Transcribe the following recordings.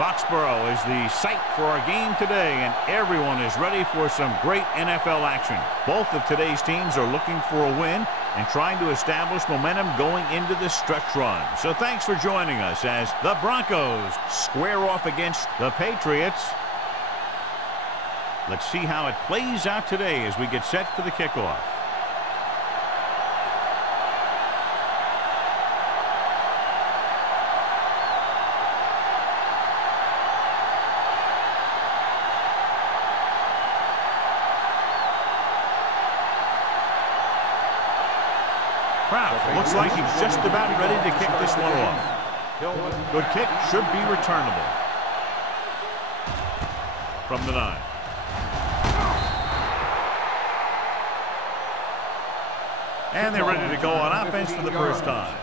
Foxborough is the site for our game today, and everyone is ready for some great NFL action. Both of today's teams are looking for a win and trying to establish momentum going into the stretch run. So thanks for joining us as the Broncos square off against the Patriots. Let's see how it plays out today as we get set for the kickoff. Looks like he's just about ready to kick this one off. Good kick, should be returnable. From the 9. And they're ready to go on offense for the first time.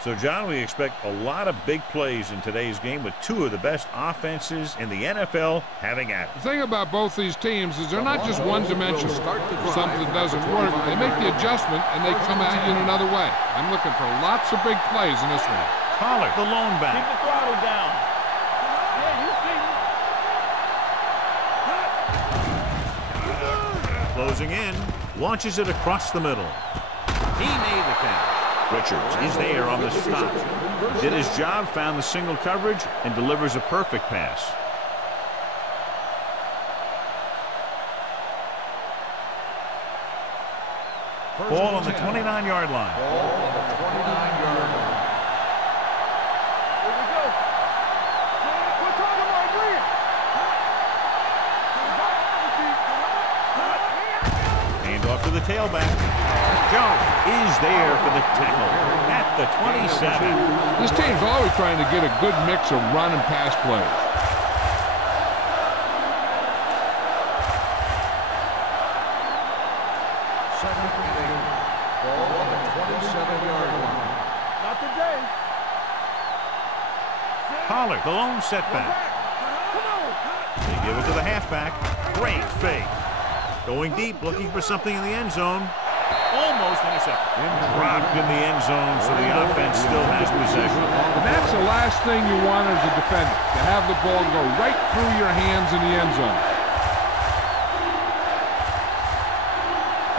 So, John, we expect a lot of big plays in today's game with two of the best offenses in the NFL having at it. The thing about both these teams is they're not just one-dimensional. If something doesn't work, they make the adjustment and they come at you in another way. I'm looking for lots of big plays in this one. Pollard, the lone back. Keep the throttle down. Yeah, you see. Closing in, launches it across the middle. He made the catch. Richards is there on the stop. Did his job, found the single coverage, and delivers a perfect pass. Ball on the 29-yard line. Ball on the 29-yard line. Here we go. We're talking about green. Hand off to the tailback. Jones is there for the tackle at the 27. This team's always trying to get a good mix of run and pass plays. Second and 8. Ball on the 27-yard line. Not today. Pollard, the lone setback. They give it to the halfback. Great fake. Going deep, looking for something in the end zone. Almost intercepted. Dropped in the end zone, so the offense still has possession. And that's the last thing you want as a defender, to have the ball go right through your hands in the end zone.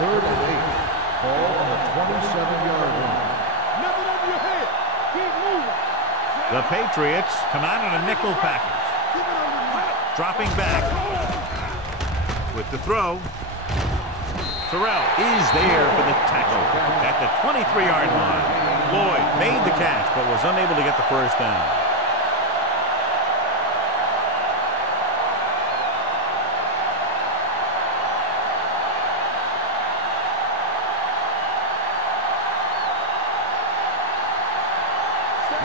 Third and 8. Ball on the 27-yard line. Never over your head. Keep moving. The Patriots come out in a nickel package. Dropping back. With the throw. Terrell is there for the tackle at the 23-yard line. Lloyd made the catch but was unable to get the first down.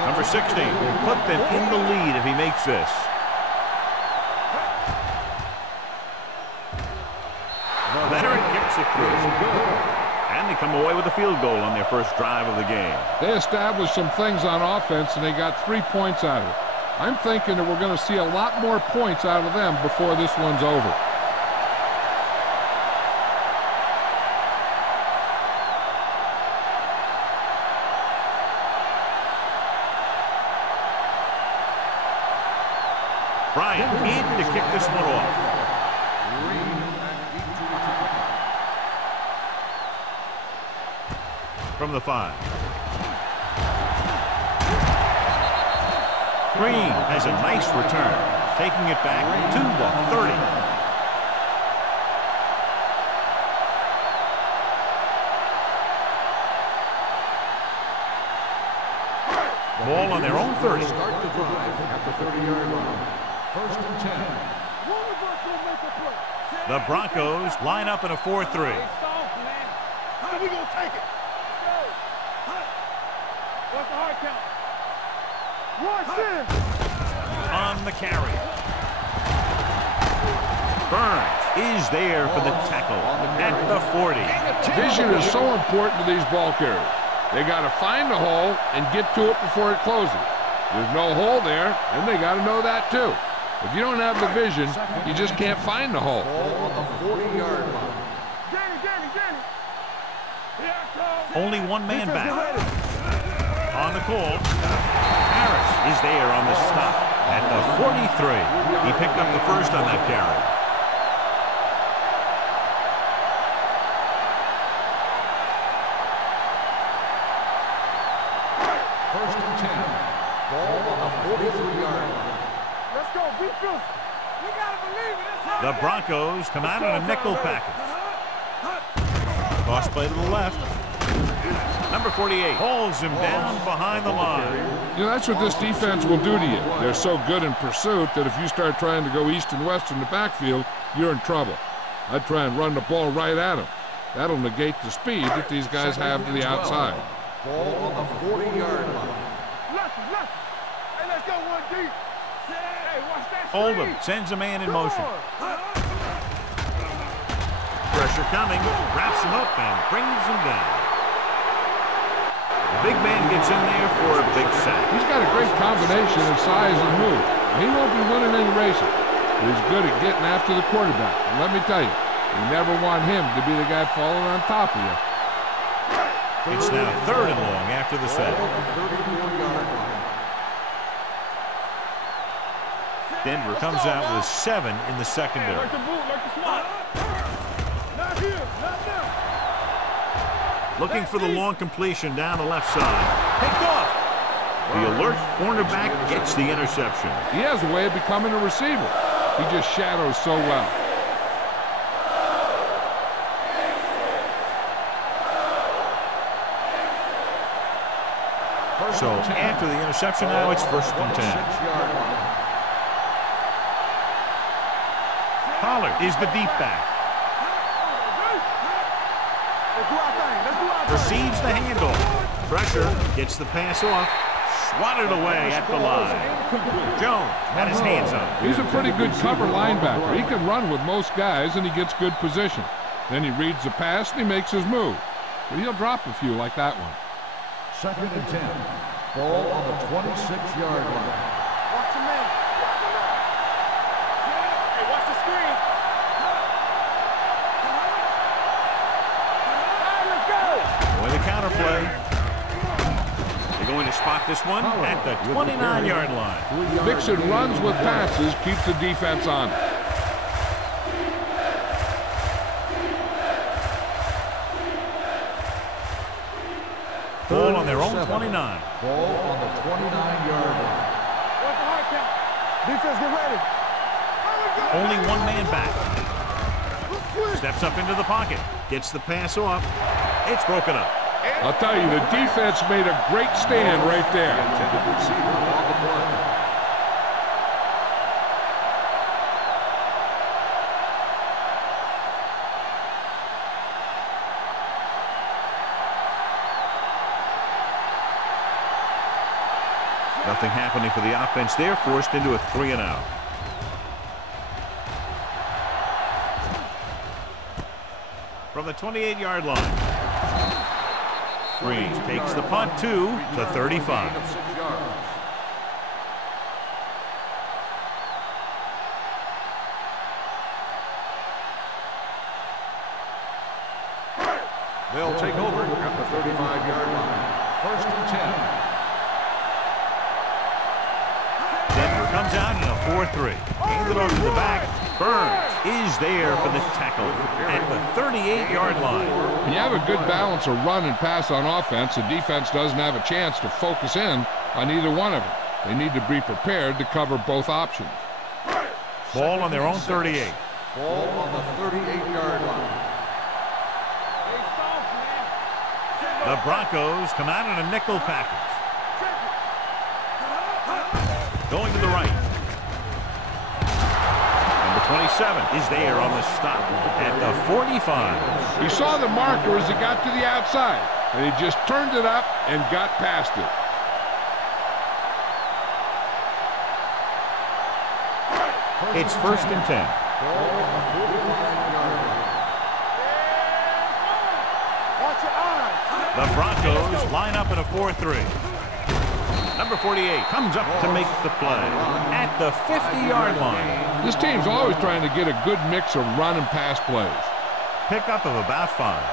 Number 16 will put them in the lead if he makes this. Veteran kicks it through. And they come away with a field goal on their first drive of the game. They established some things on offense, and they got 3 points out of it. I'm thinking that we're going to see a lot more points out of them before this one's over. Bryant in to kick this one off. From the 5. Green has a nice return, taking it back to the 30. Ball on their own 30. Start the drive at the 30-yard line. First and 10. The Broncos line up in a 4-3. How are we going to take it? What's the hard count? On the carry. Burns is there for the tackle at the 40. Vision is so important to these ball carriers. They got to find the hole and get to it before it closes. There's no hole there, and they got to know that too. If you don't have the vision, you just can't find the hole. Ball on the 40-yard line. Only one man back. On the call, Harris is there on the stop at the 43. He picked up the first on that carry. First and 10. Ball on the 43-yard line. Let's go, beat this. You gotta believe it. The Broncos come out in a nickel package. Cross play to the left. Number 48 holds him down behind the line. You know, that's what this defense will do to you. They're so good in pursuit that if you start trying to go east and west in the backfield, you're in trouble. I'd try and run the ball right at them. That'll negate the speed that these guys have to the outside. Ball on the 40-yard line. Hey, let's go one deep. Hey, watch that. Oldham sends a man in motion. Pressure coming, wraps him up and brings him down. The big man gets in there for a big sack. He's got a great combination of size and move. He won't be winning any races, but he's good at getting after the quarterback. And let me tell you, you never want him to be the guy falling on top of you. It's now 3rd and long after the sack. Denver comes out with 7 in the secondary. Like the boot, like the slot. Not here, not now. Looking for the long completion down the left side. Picked off. The alert cornerback gets the interception. He has a way of becoming a receiver. He just shadows so well. So after the interception now, it's 1st and 10. Pollard is the deep back. Receives the handoff. Pressure, gets the pass off. Swatted away at the line. Jones had his hands up. He's a pretty good cover linebacker. He can run with most guys, and he gets good position. Then he reads the pass, and he makes his move. But he'll drop a few like that one. 2nd and 10. Ball on the 26-yard line. Watch the man. Hey, watch the screen. Let's go. With the counter play. They're going to spot this one at the 29-yard line. Mixing runs with passes keeps the defense on it. Ball on their own 29. Ball on the 29-yard line. What's the hard count? Defense, get ready. Only one man back. Steps up into the pocket. Gets the pass off. It's broken up. I'll tell you, the defense made a great stand right there. Intended receiver on the play. Nothing happening for the offense there, forced into a 3-and-out. From the 28-yard line. Green takes the punt to the 35. They'll take over at the 35-yard line. 1st and 10. Denver comes out in a 4-3. Handed off to the back. Burns is there for the tackle at the 38-yard line. When you have a good balance of run and pass on offense, the defense doesn't have a chance to focus in on either one of them. They need to be prepared to cover both options. Ball on their own 38. Ball on the 38-yard line. The Broncos come out in a nickel package. Going to the right. Number 27 is there on the stop at the 45. He saw the marker as he got to the outside, and he just turned it up and got past it. It's 1st and 10. Ball on the 45-yard line. Watch your eyes. The Broncos line up in a 4-3. Number 48 comes up to make the play at the 50-yard line. This team's always trying to get a good mix of run and pass plays. Pickup of about 5.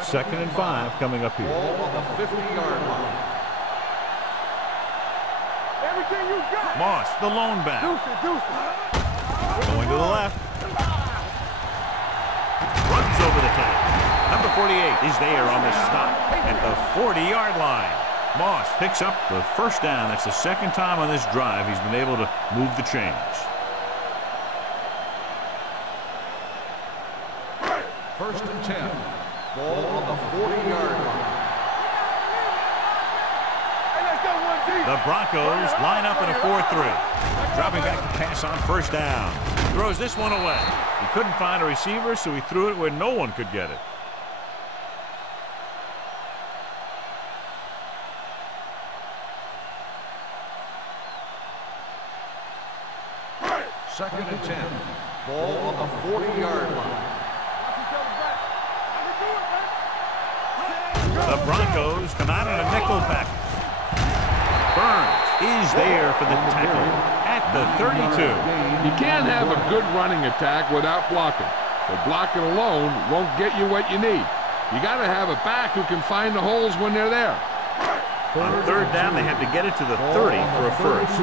2nd and 5 coming up here. Ball on the 50-yard line. Everything you got. Moss, the lone back. Deuce it. Going to the left. Runs over the tackle. Number 48 is there on the stop at the 40-yard line. Moss picks up the first down. That's the 2nd time on this drive he's been able to move the chains. 1st and 10. Ball on the 40-yard line. The Broncos line up in a 4-3. Dropping back to pass on 1st down. Throws this one away. He couldn't find a receiver, so he threw it where no one could get it. Second and 10. Ball on the 40-yard line. The Broncos come out in a nickel package. Burns is there for the tackle at the 32. You can't have a good running attack without blocking. But blocking alone won't get you what you need. You got to have a back who can find the holes when they're there. On 3rd down, they had to get it to the 30 for a first.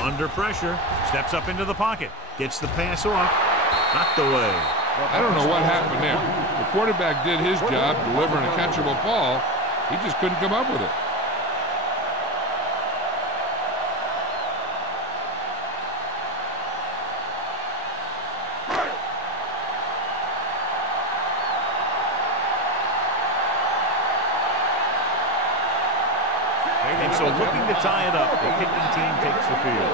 Under pressure, steps up into the pocket, gets the pass off, knocked away. I don't know what happened there. The quarterback did his job delivering a catchable ball. He just couldn't come up with it. And so looking to tie it up, the kicking team takes the field.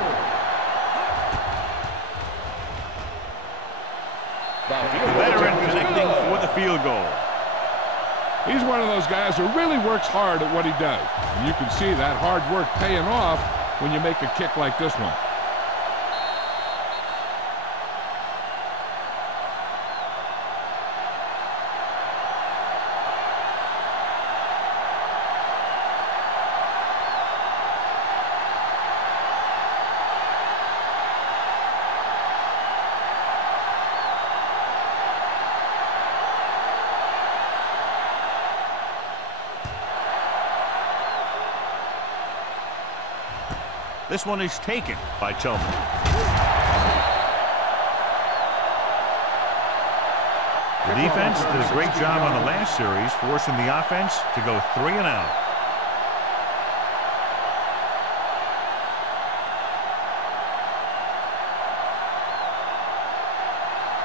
The veteran connecting for the field goal. He's one of those guys who really works hard at what he does. And you can see that hard work paying off when you make a kick like this one. This one is taken by Tillman. The defense did a great job on the last series, forcing the offense to go 3 and out.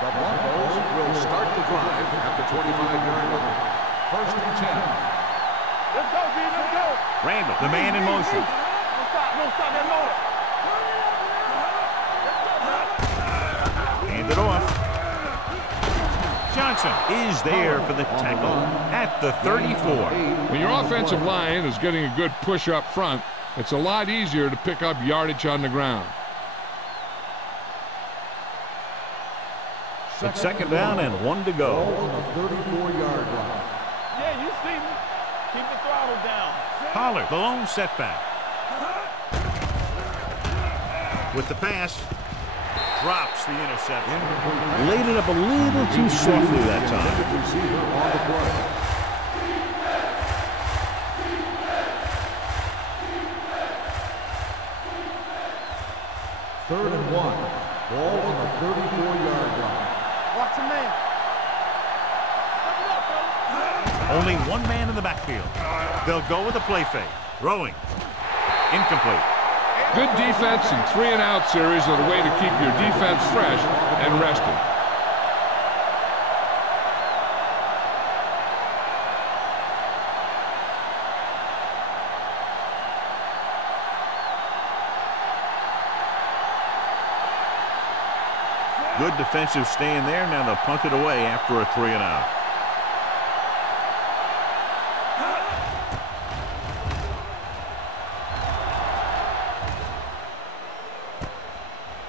The Broncos will start the drive at the 25-yard line. 1st and 10. Let's go, B. Let's go. Randall, the man in motion. No stop that motor. Hand it off. Johnson is there for the tackle at the 34. When your offensive line is getting a good push up front, it's a lot easier to pick up yardage on the ground. It's 2nd down and 1 to go. On the 34-yard line. Yeah, you see me. Keep the throttle down. Pollard, the lone setback. With the pass, drops the interception. Laid it up a little too softly that time. Receiver on the play. Third and 1. Ball on the 34-yard line. Watch your man. Only one man in the backfield. They'll go with a play fake. Throwing. Incomplete. Good defense and 3-and-out series are the way to keep your defense fresh and rested. Good defensive stand there. Now they'll punt it away after a 3-and-out.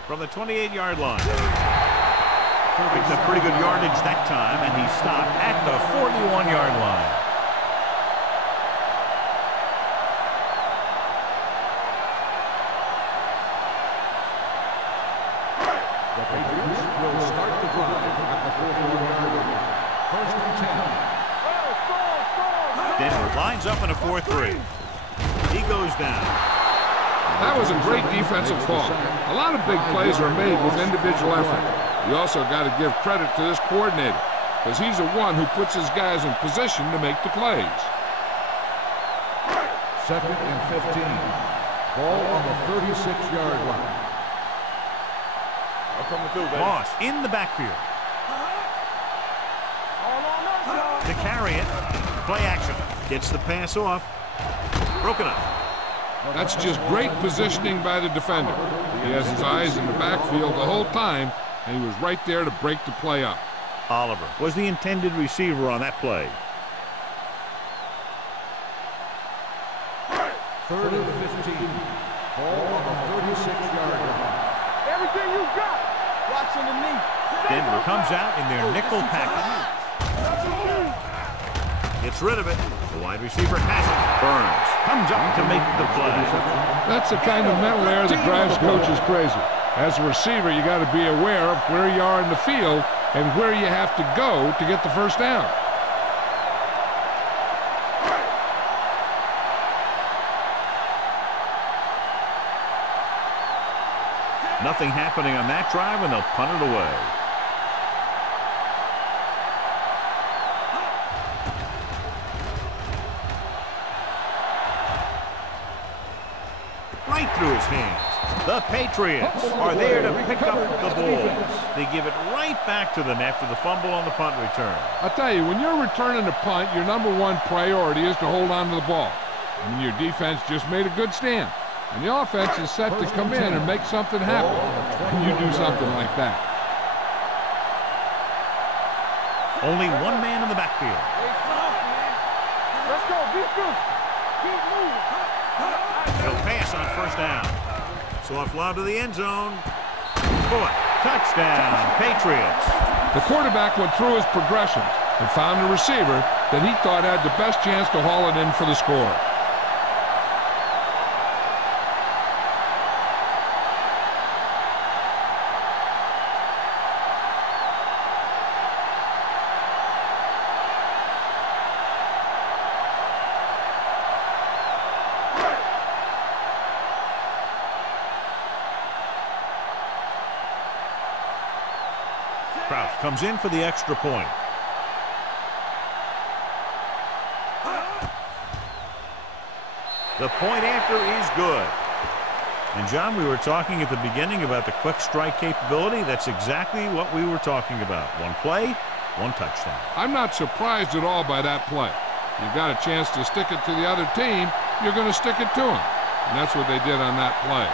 From the 28-yard line. Picked up pretty good yardage that time, and he stopped at the 41-yard line. Lines up in a 4-3. He goes down. That was a great defensive call. A lot of big plays are made with individual effort. You also got to give credit to this coordinator, because he's the one who puts his guys in position to make the plays. 2nd and 15. Ball on the 36-yard line. I'm coming through, baby. Moss in the backfield. To carry it. Play action. Gets the pass off. Broken up. That's just great positioning by the defender. He has his eyes in the backfield the whole time, and he was right there to break the play up. Oliver was the intended receiver on that play. 3rd and 15. Ball on the 36-yard line. Everything you got. Watch underneath. Denver comes out in their nickel package. Gets rid of it. The wide receiver has it. Burns comes up to make the play. That's the kind of mental error that drives coaches crazy. As a receiver, you got to be aware of where you are in the field and where you have to go to get the first down. Nothing happening on that drive, and they'll punt it away. Right through his hands. The Patriots are there to pick up the ball. They give it right back to them after the fumble on the punt return. I'll tell you, when you're returning a punt, your #1 priority is to hold on to the ball. And your defense just made a good stand. And the offense is set to come in and make something happen. And you do something like that. Only one man in the backfield. Let's go. Defense. Keep moving. He'll pass on first down. Soft lob to the end zone. Foot. Touchdown, Patriots. The quarterback went through his progressions and found a receiver that he thought had the best chance to haul it in for the score. Kraus comes in for the extra point. The point after is good. And John, we were talking at the beginning about the quick strike capability. That's exactly what we were talking about. One play, one touchdown. I'm not surprised at all by that play. You've got a chance to stick it to the other team, you're going to stick it to them. And that's what they did on that play.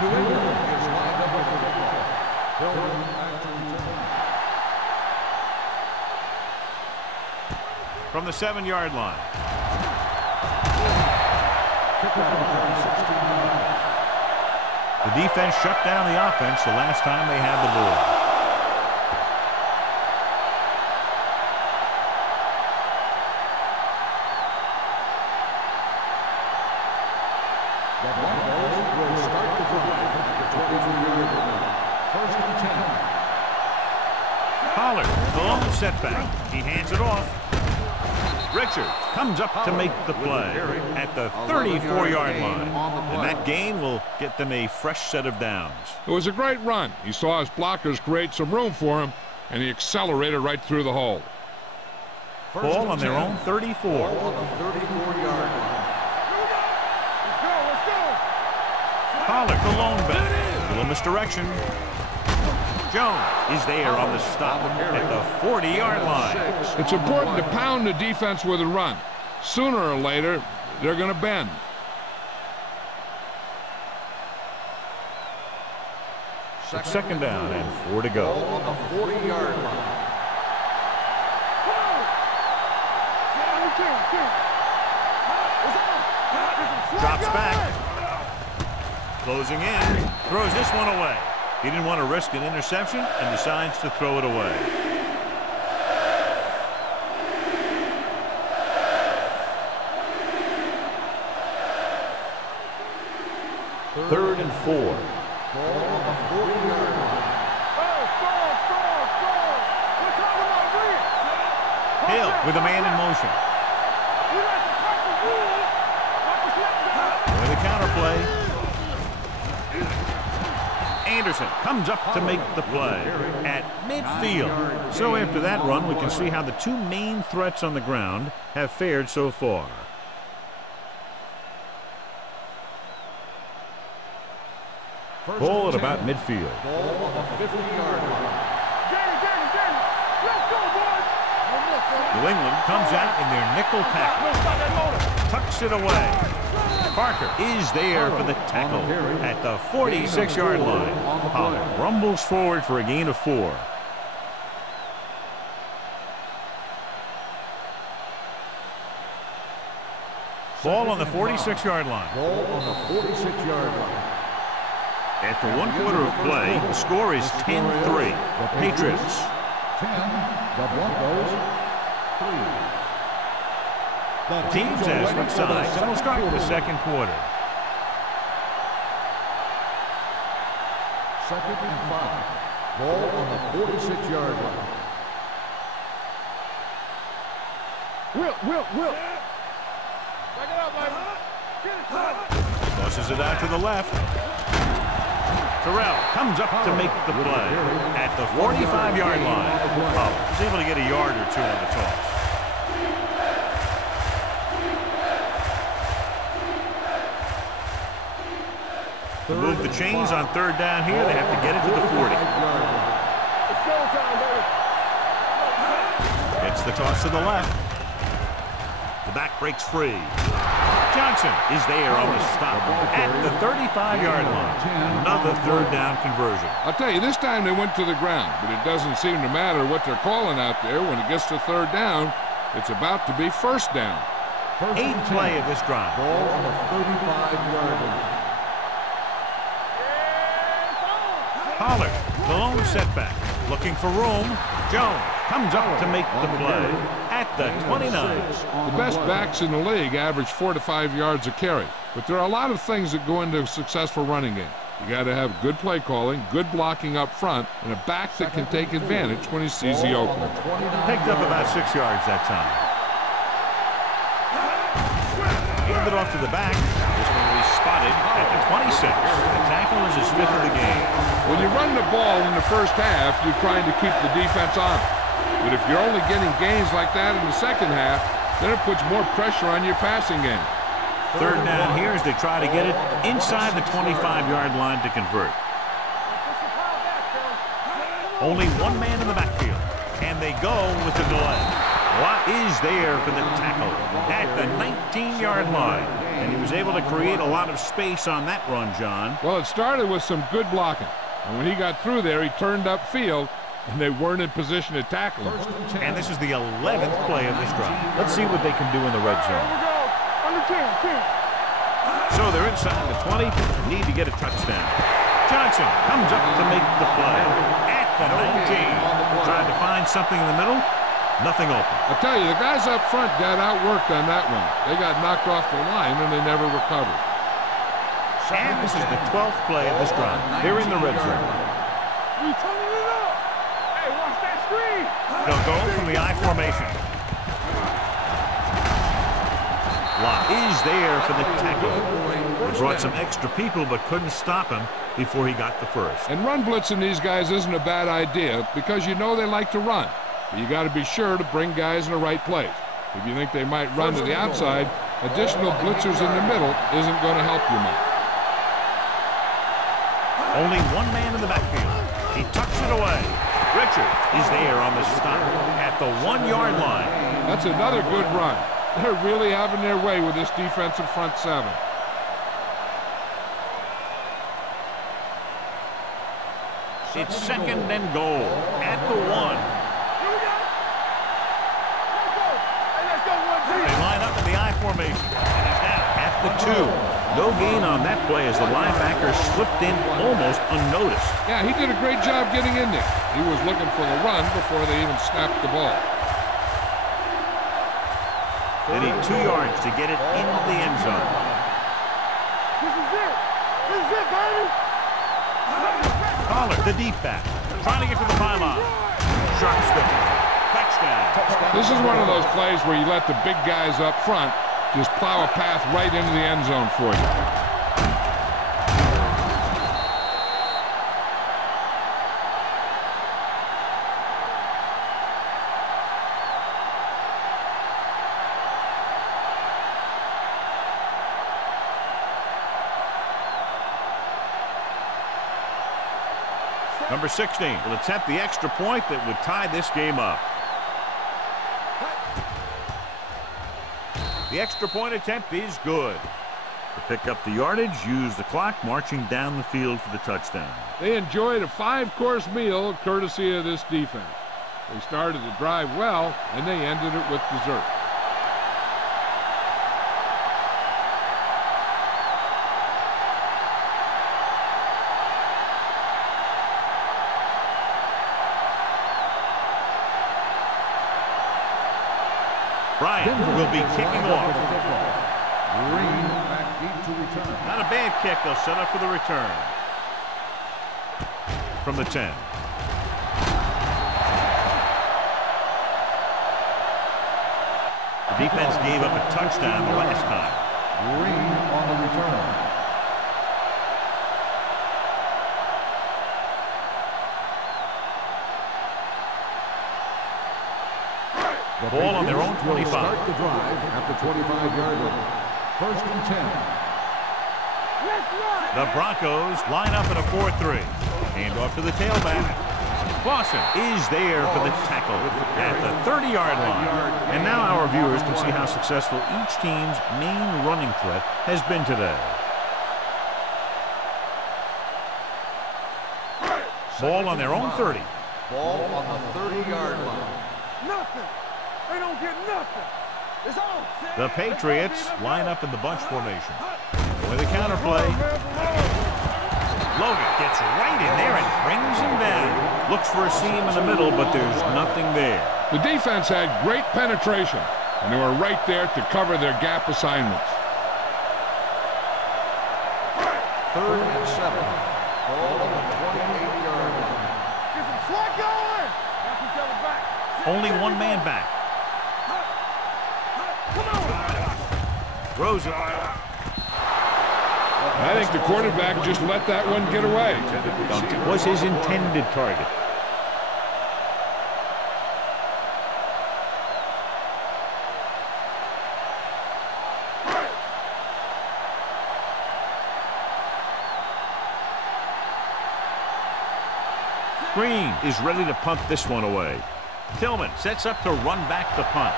New England is lined up with the football. They'll run back to return. From the 7-yard line. The defense shut down the offense the last time they had the ball. Setback. He hands it off. Richard comes up to make the play at the 34-yard line. And that gain will get them a fresh set of downs. It was a great run. He saw his blockers create some room for him, and he accelerated right through the hole. Ball on their own 34. On the 34-yard line. Let's go. Pollard, the lone back. A little misdirection. Jones is there on the stop at the 40-yard line. It's important to pound the defense with a run. Sooner or later, they're going to bend. Second down and 4 to go. On the 40-yard line. Drops back. Closing in. Throws this one away. He didn't want to risk an interception and decides to throw it away. 3rd and 4. Ball on the 40-yard line. Hill with a man in motion. With a counterplay. Anderson comes up to make the play at midfield. So after that run, we can see how the two main threats on the ground have fared so far. Ball at about midfield. Ball on the 50-yard line. New England comes out in their nickel tackle. Tucks it away. Parker is there for the tackle at the 46-yard line. Pollard rumbles forward for a gain of 4. Ball on the 46-yard line. Ball on the 46-yard line. After 1 quarter of play, the score is 10-3. Patriots. 10, the Broncos 3. The teams as switch sides will start the second quarter. 2nd and 5. Ball on the 46-yard line. Will. Back it up, baby. Get it. Tosses it out to the left. Terrell comes up to make the play at the 45-yard line. He's able to get a yard or 2 on the toss. To move the chains on 3rd down here, they have to get it to the 40. It's showtime, baby. It's the toss to the left. The back breaks free. Johnson is there on the stop at the 35-yard line. Another 3rd down conversion. I'll tell you, this time they went to the ground, but it doesn't seem to matter what they're calling out there. When it gets to 3rd down, it's about to be 1st down. 8th play of this drive. Ball on the 35-yard line. Pollard, the lone setback, looking for room. Jones comes up to make the play at the 29. The best backs in the league average 4 to 5 yards a carry, but there are a lot of things that go into a successful running game. You got to have good play calling, good blocking up front, and a back that can take advantage when he sees the opening. Picked up about 6 yards that time. Handed off to the back. This one will be spotted at the 26. The tackle is his 5th of the game. When you run the ball in the first half, you're trying to keep the defense on it. But if you're only getting gains like that in the second half, then it puts more pressure on your passing game. 3rd down here as they try to get it inside the 25-yard line to convert. Only 1 man in the backfield, and they go with the delay. Watt is there for the tackle at the 19-yard line. And he was able to create a lot of space on that run, John. Well, it started with some good blocking. And when he got through there, he turned upfield, and they weren't in position to tackle him. And this is the 11th play of this drive. Let's see what they can do in the red zone. Under 10. So they're inside the 20, need to get a touchdown. Johnson comes up to make the play at the 19. Trying to find something in the middle. Nothing open. I'll tell you, the guys up front got outworked on that one. They got knocked off the line, and they never recovered. And this is the 12th play of this drive. They're in the red zone. We turning it up. Hey, watch that screen. They'll go from the I formation. Lott is there for the tackle. He brought some extra people but couldn't stop him before he got the first. And run blitzing these guys isn't a bad idea because you know they like to run. But you got to be sure to bring guys in the right place. If you think they might run to the outside, additional blitzers in the middle isn't going to help you much. Only 1 man in the backfield. He tucks it away. Richard is there on the stop at the 1-yard line. That's another good run. They're really having their way with this defensive front 7. It's 2nd and goal at the 1. They line up in the I formation. And he's now at the 2. No gain on that play as the linebacker slipped in almost unnoticed. Yeah, he did a great job getting in there. He was looking for the run before they even snapped the ball. They need 2 yards to get it into the end zone. This is it. it, baby. Pollard, the deep back, trying to get to the pylon. Sharp stick. Touchdown. This is one of those plays where you let the big guys up front just plow a path right into the end zone for you. Number 16 will attempt the extra point that would tie this game up. The extra point attempt is good. To pick up the yardage, use the clock marching down the field for the touchdown. They enjoyed a 5-course meal courtesy of this defense. They started the drive well, and they ended it with dessert. Bryant will be kicking off. Green back deep to return. Not a bad kick. They'll set up for the return. From the 10. The defense gave up a touchdown the last time. Green on the return. The ball on their own 25. Start the drive at the 25-yard line. First and 10. The Broncos line up in a 4-3. Hand off to the tailback. Clausen is there for the tackle at the 30-yard line. And now our viewers can see how successful each team's main running threat has been today. Ball on their own 30. Ball on the 30-yard line. Nothing. They don't get nothing. It's all. The Patriots line up in the bunch formation. With a counterplay. Logan gets right in there and brings him down. Looks for a seam in the middle, but there's nothing there. The defense had great penetration, and they were right there to cover their gap assignments. 3rd and 7. Ball on the 28-yard line. Get some swat going. Knock each other back. Only one man back. Come on. Throws it. I think the quarterback just let that one get away. It was his intended target. Green is ready to punt this one away. Tillman sets up to run back the punt.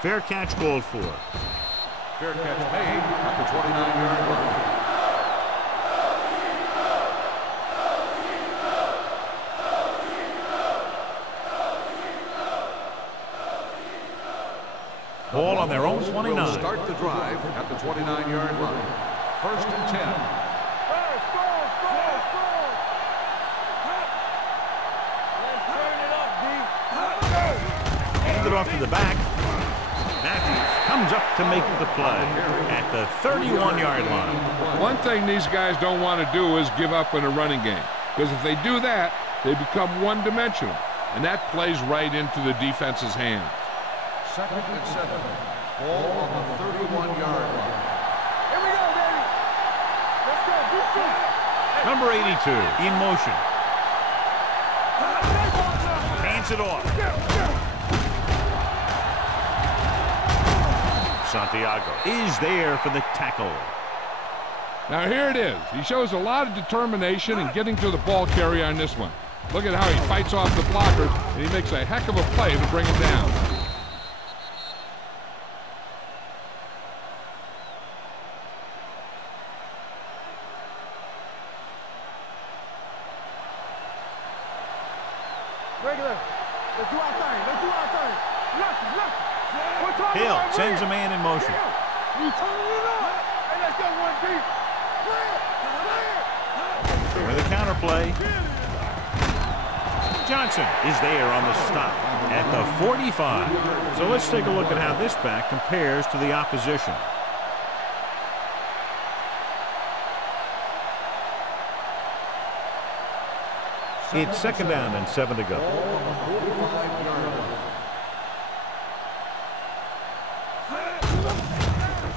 Fair catch called for. Fair catch made at the 29-yard line. Ball on their own 29. Will start the drive at the 29-yard line. 1st and 10. Hey, score. Let's turn it up, D. Hand it off to the back. Matthews comes up to make the play at the 31-yard line. One thing these guys don't want to do is give up in a running game, because if they do that, they become one-dimensional, and that plays right into the defense's hands. 2nd and 7. Ball on the 31-yard line. Here we go, baby. Let's go. Number 82 in motion. Hands it off. Santiago is there for the tackle. Now here it is. He shows a lot of determination in getting to the ball carrier on this one. Look at how he fights off the blockers, and he makes a heck of a play to bring him down. Regular. Let's do our thing. Nothing. Hill sends a man in motion. You turning it up. Hey, let's go one deep. Clear. With a counterplay. Johnson is there on the stop at the 45. So let's take a look at how this back compares to the opposition. It's second down and 7 to go. Ball on the 45-yard line.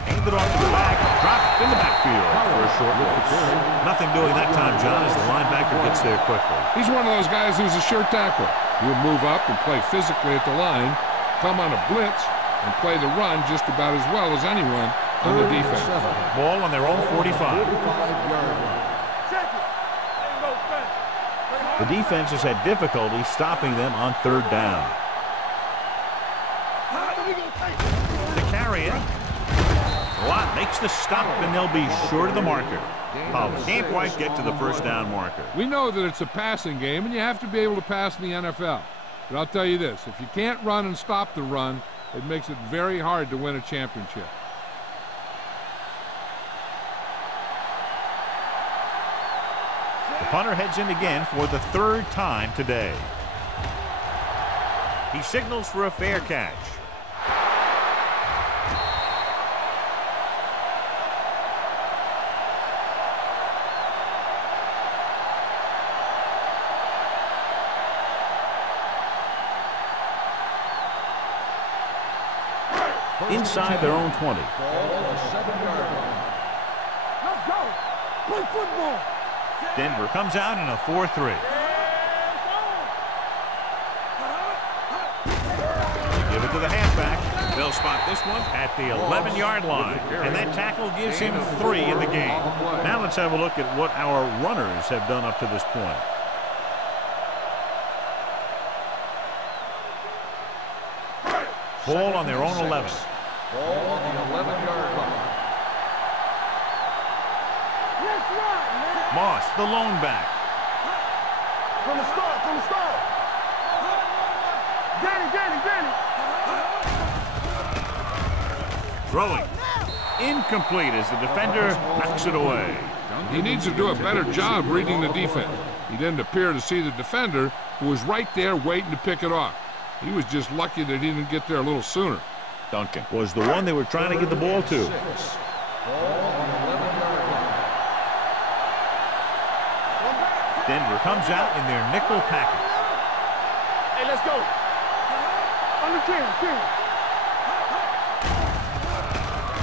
Aimed it off to the back, dropped in the backfield for a short loss. Nothing doing that time, John, as the linebacker gets there quickly. He's one of those guys who's a sure tackler. He'll move up and play physically at the line, come on a blitz, and play the run just about as well as anyone on the defense. Ball on their own 45. 45-yard line. The defense has had difficulty stopping them on third down. To carry it. Watt makes the stop, and they'll be short of the marker. Pollard can't quite get to the first down marker. We know that it's a passing game, and you have to be able to pass in the NFL. But I'll tell you this, if you can't run and stop the run, it makes it very hard to win a championship. The punter heads in again for the third time today. He signals for a fair catch. Inside their own 20. Ball on the 7-yard line. Let's go. Play football. Denver comes out in a 4-3. Give it to the halfback. They'll spot this one at the 11-yard line. And that tackle gives him 3 in the game. Now let's have a look at what our runners have done up to this point. Ball on their own 11. Ball on the 11-yard line. Let's run, man. Moss, the lone back. From the start, from the start. Danny. Throwing. Incomplete as the defender knocks it away. He needs to do a better job reading the defense. He didn't appear to see the defender, who was right there waiting to pick it off. He was just lucky that he didn't get there a little sooner. Duncan was the one they were trying to get the ball to. Ball on the 11-yard line. Denver comes out in their nickel package. Hey, let's go. Under 10.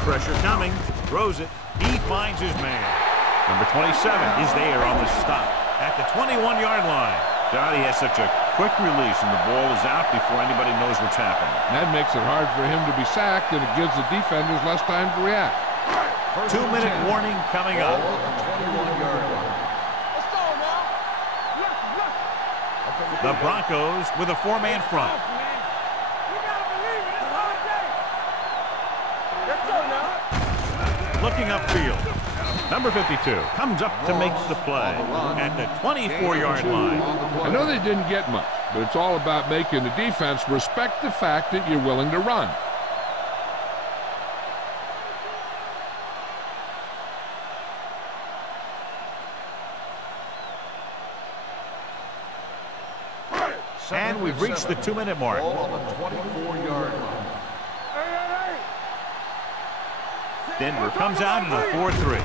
Pressure coming. Throws it. He finds his man. Number 27 is there on the stop at the 21-yard line. Johnny has such a quick release, and the ball is out before anybody knows what's happening. That makes it hard for him to be sacked, and it gives the defenders less time to react. 2-minute warning coming up. Ball on the 21-yard line. Let's go now. Look. The Broncos with a 4-man front. You gotta believe it. It's hard day. Let's go now. Looking upfield. Number 52 comes up to make the play at the 24-yard line. I know they didn't get much, but it's all about making the defense respect the fact that you're willing to run. And we've reached the 2-minute mark. Ball on the 24-yard line. Hey. Denver comes out in a 4-3.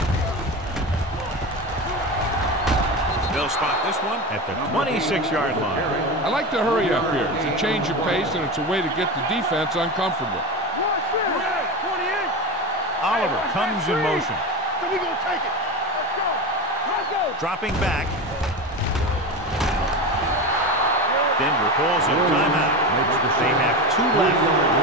They'll spot this one at the 26-yard line. I like to hurry up here. It's a change of pace, and it's a way to get the defense uncomfortable. 28. Oliver comes in motion. So we gonna take it. Let's go. Dropping back. Denver calls a timeout. They have 2 left.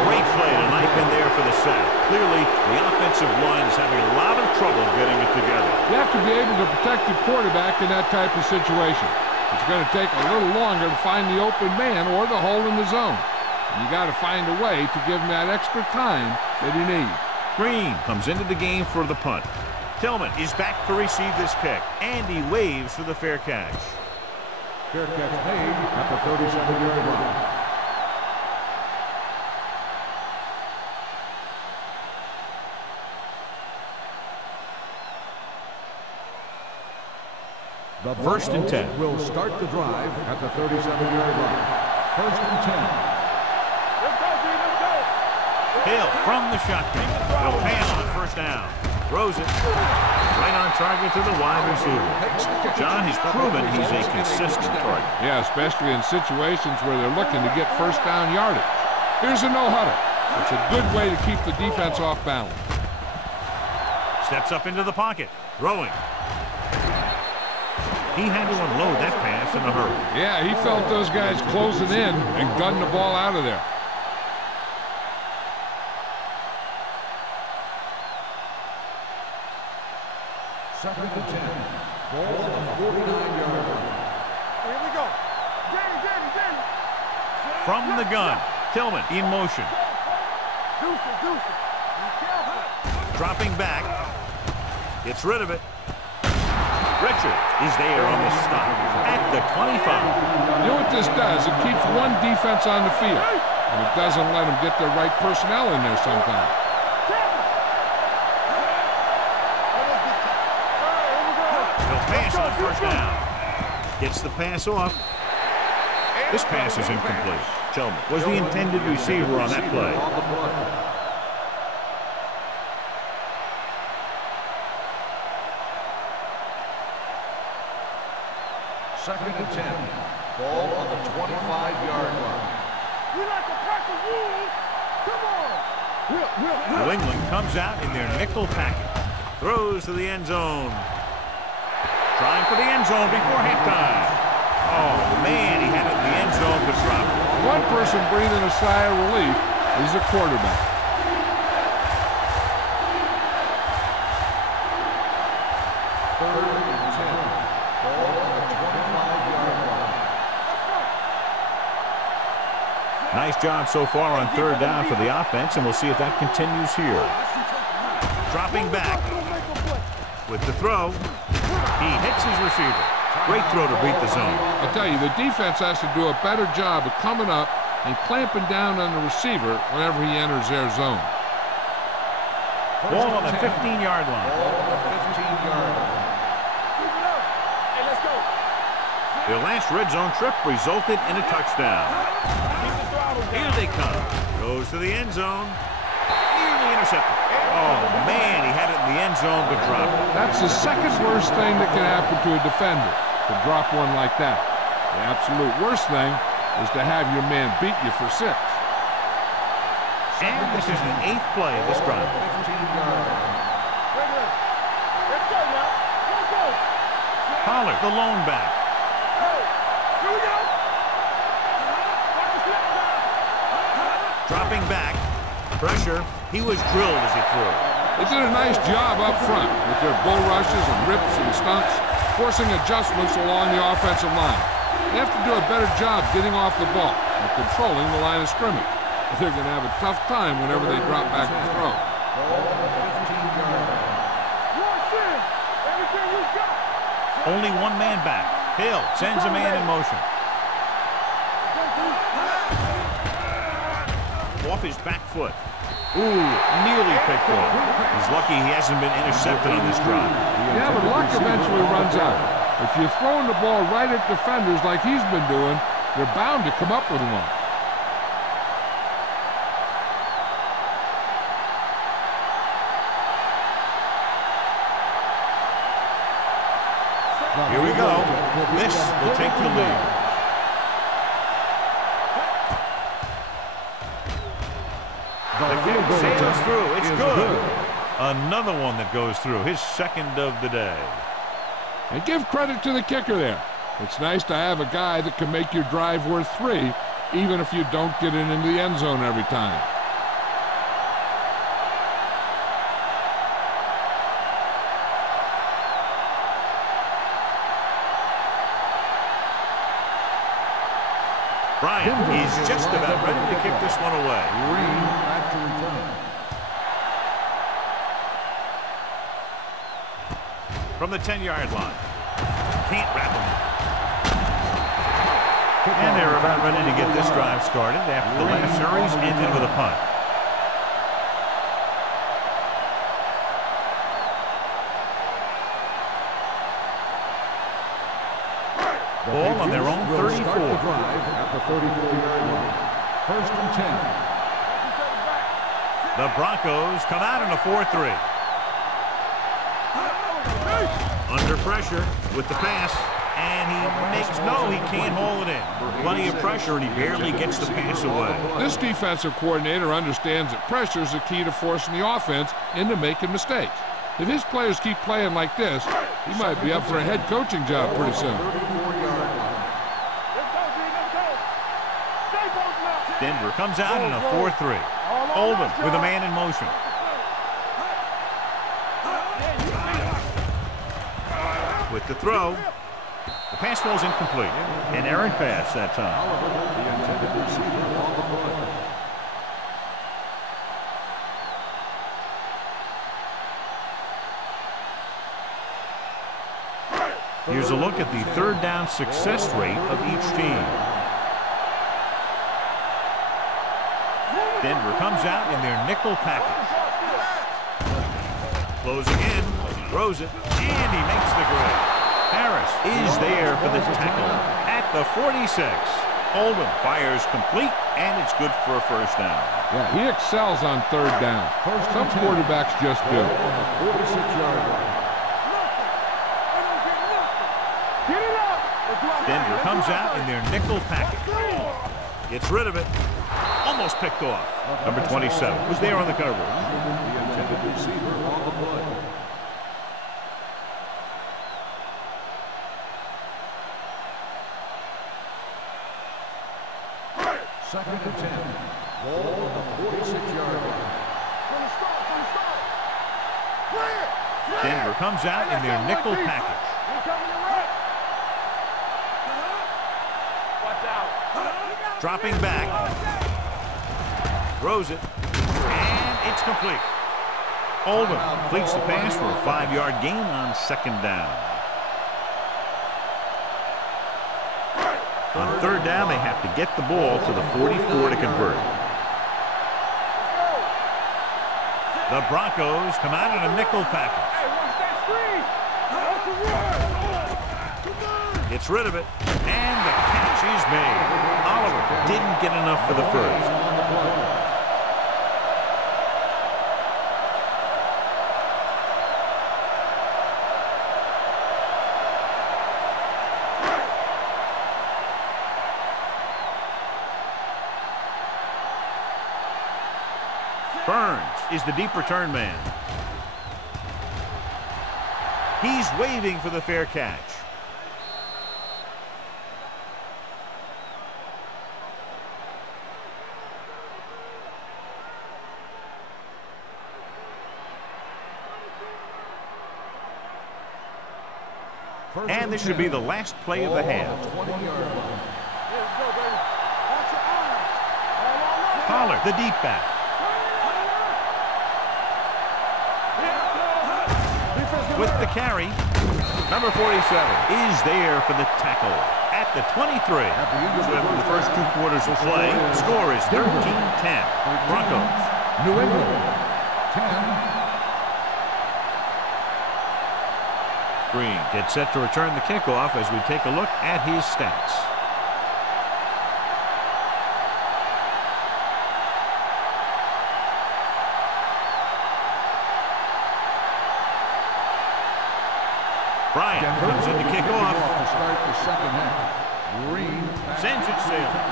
Great play tonight in there for the sack. Clearly, the offensive line is having a lot of trouble getting it together. You have to be able to protect the quarterback in that type of situation. It's going to take a little longer to find the open man or the hole in the zone. And you got to find a way to give him that extra time that he needs. Green comes into the game for the punt. Tillman is back to receive this kick, and he waves for the fair catch. Fair catch made at the 37-yard line. The First and 10. will start the drive at the 37-yard line. First and 10. Let's go, D. Let's go. Hill from the shotgun. He'll pass on first down. Throws it right on target to the wide receiver. John has proven he's a consistent target. Yeah, especially in situations where they're looking to get first down yardage. Here's a no-huddle. It's a good way to keep the defense off balance. Steps up into the pocket, throwing. He had to unload that pass in a hurry. Yeah, he felt those guys closing in and gunned the ball out of there. Second and 10. Ball on the 49-yard line. Here we go. Danny. From the gun, Tillman in motion. Deuce. Be careful. Dropping back. Gets rid of it. Richard is there on the stop at the 25. You know what this does? It keeps one defense on the field, and it doesn't let them get the right personnel in there sometimes. He'll pass on first down. Gets the pass off. This pass is incomplete. Tillman was the intended receiver on that play. Second and 10. Ball on the 25-yard line. We like to pack the rules. Come on. New England comes out in their nickel packet. Throws to the end zone. Trying for the end zone before halftime. Oh, man, he had it in the end zone, but dropped it. One person breathing a sigh of relief is the quarterback. Nice job so far on third down for the offense, and we'll see if that continues here. Dropping back with the throw. He hits his receiver. Great throw to beat the zone. I tell you, the defense has to do a better job of coming up and clamping down on the receiver whenever he enters their zone. Ball on the 15-yard line. Hey, let's go. Their last red zone trip resulted in a touchdown. Here they come. Goes to the end zone. Nearly intercepted. Oh, man, he had it in the end zone, but dropped it. That's the second worst thing that can happen to a defender, to drop one like that. The absolute worst thing is to have your man beat you for 6. And this is the 8th play of this drive. Let's go now. Let's go. Pollard, the lone back. Here we go. Dropping back. Pressure. He was drilled as he threw. They did a nice job up front with their bull rushes and rips and stunts, forcing adjustments along the offensive line. They have to do a better job getting off the ball and controlling the line of scrimmage. They're going to have a tough time whenever they drop back to throw. Only one man back. Hill sends a man in motion. Off his back foot. Ooh, nearly picked off. He's lucky he hasn't been intercepted on this drive. Yeah, but luck eventually runs out. If you're throwing the ball right at defenders like he's been doing, they're bound to come up with one. Here we go. This will take the lead. The kick sails through. It's good. Another one that goes through. His second of the day. And give credit to the kicker there. It's nice to have a guy that can make your drive worth 3, even if you don't get it into the end zone every time. Bryant is just about ready to kick this one away. Green back to return. From the 10-yard line. Can't wrap him up. And they're about ready to get this drive started after the last series ended with a punt. Ball on their own 34. At the 34-yard line. First and 10. The Broncos come out in a 4-3. Under pressure with the pass. And he makes he can't haul it in. Plenty of pressure, and he barely gets the pass away. This defensive coordinator understands that pressure is the key to forcing the offense into making mistakes. If his players keep playing like this, he might be up for a head coaching job pretty soon. Denver comes out in a 4-3. Oldham with a man in motion. With the throw. The pass falls incomplete. An errant pass that time. The intended receiver on the play. Here's a look at the third down success rate of each team. Denver comes out in their nickel package. Closing in, throws it, and he makes the grade. Harris is there for the tackle at the 46. Oldham fires complete, and it's good for a first down. Yeah, he excels on third down. Some quarterbacks just do. 46-yard line. Denver comes out in their nickel package. Gets rid of it. Almost picked off. Number 27 was there on the coverage. The intended receiver on the play. Second and 10. Ball on the 46-yard line. Denver comes out in their nickel package. Dropping back. Throws it. And it's complete. Oldham completes the pass for a 5-yard gain on second down. On third down, they have to get the ball to the 44 to convert. The Broncos come out in a nickel package. Gets rid of it, and the catch is made. Oliver didn't get enough for the first. Burns is the deep return man. He's waving for the fair catch. And this should be the last play of the half. Pollard, the deep back. With the carry, number 47 is there for the tackle at the 23. So after the first 2 quarters of play, the score is 13-10. Broncos. New England, 10. Green gets set to return the kickoff as we take a look at his stats. Bryant comes in to kick off. To start the second half. Green Sends it sailing.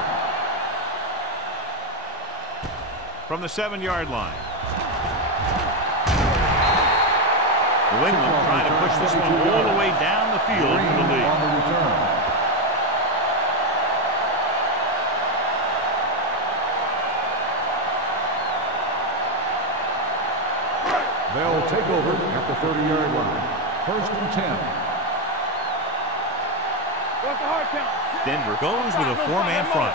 From the 7-yard line. New England trying to push this one all the way down the field for the lead. On the return. They'll take over at the 30-yard line. First and 10. Denver goes with a 4-man front.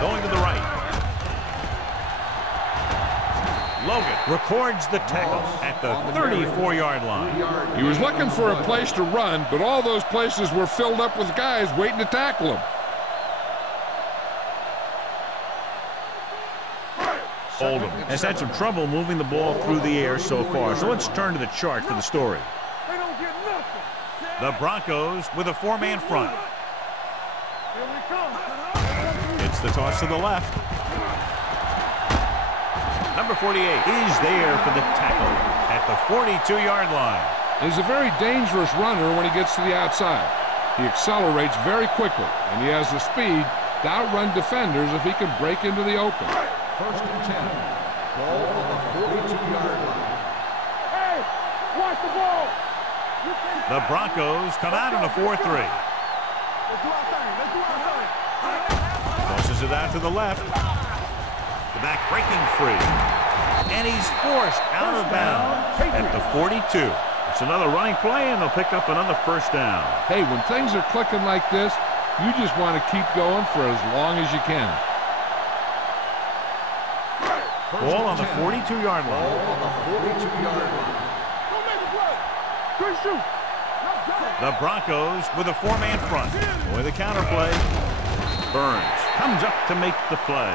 Going to the right. Logan records the tackle at the 34-yard line. He was looking for a place to run, but all those places were filled up with guys waiting to tackle him. Oldham has had some trouble moving the ball through the air so far, so let's turn to the chart for the story. The Broncos with a 4-man front. It's the toss to the left. Number 48 is there for the tackle at the 42-yard line. He's a very dangerous runner when he gets to the outside. He accelerates very quickly, and he has the speed to outrun defenders if he can break into the open. First and 10. Ball on the 42-yard line. Hey, watch the ball. The Broncos come out in a 4-3. Let's do our thing. Let's do our thing. Tosses it out to the left. The back breaking free. And he's forced out of bounds at the 42. It's another running play, and they'll pick up another first down. Hey, when things are clicking like this, you just want to keep going for as long as you can. Ball on the 42-yard line. Ball on the 42-yard line. Don't make a play. Good shoot. Let's go. The Broncos with a 4-man front. With a counter play. Burns comes up to make the play.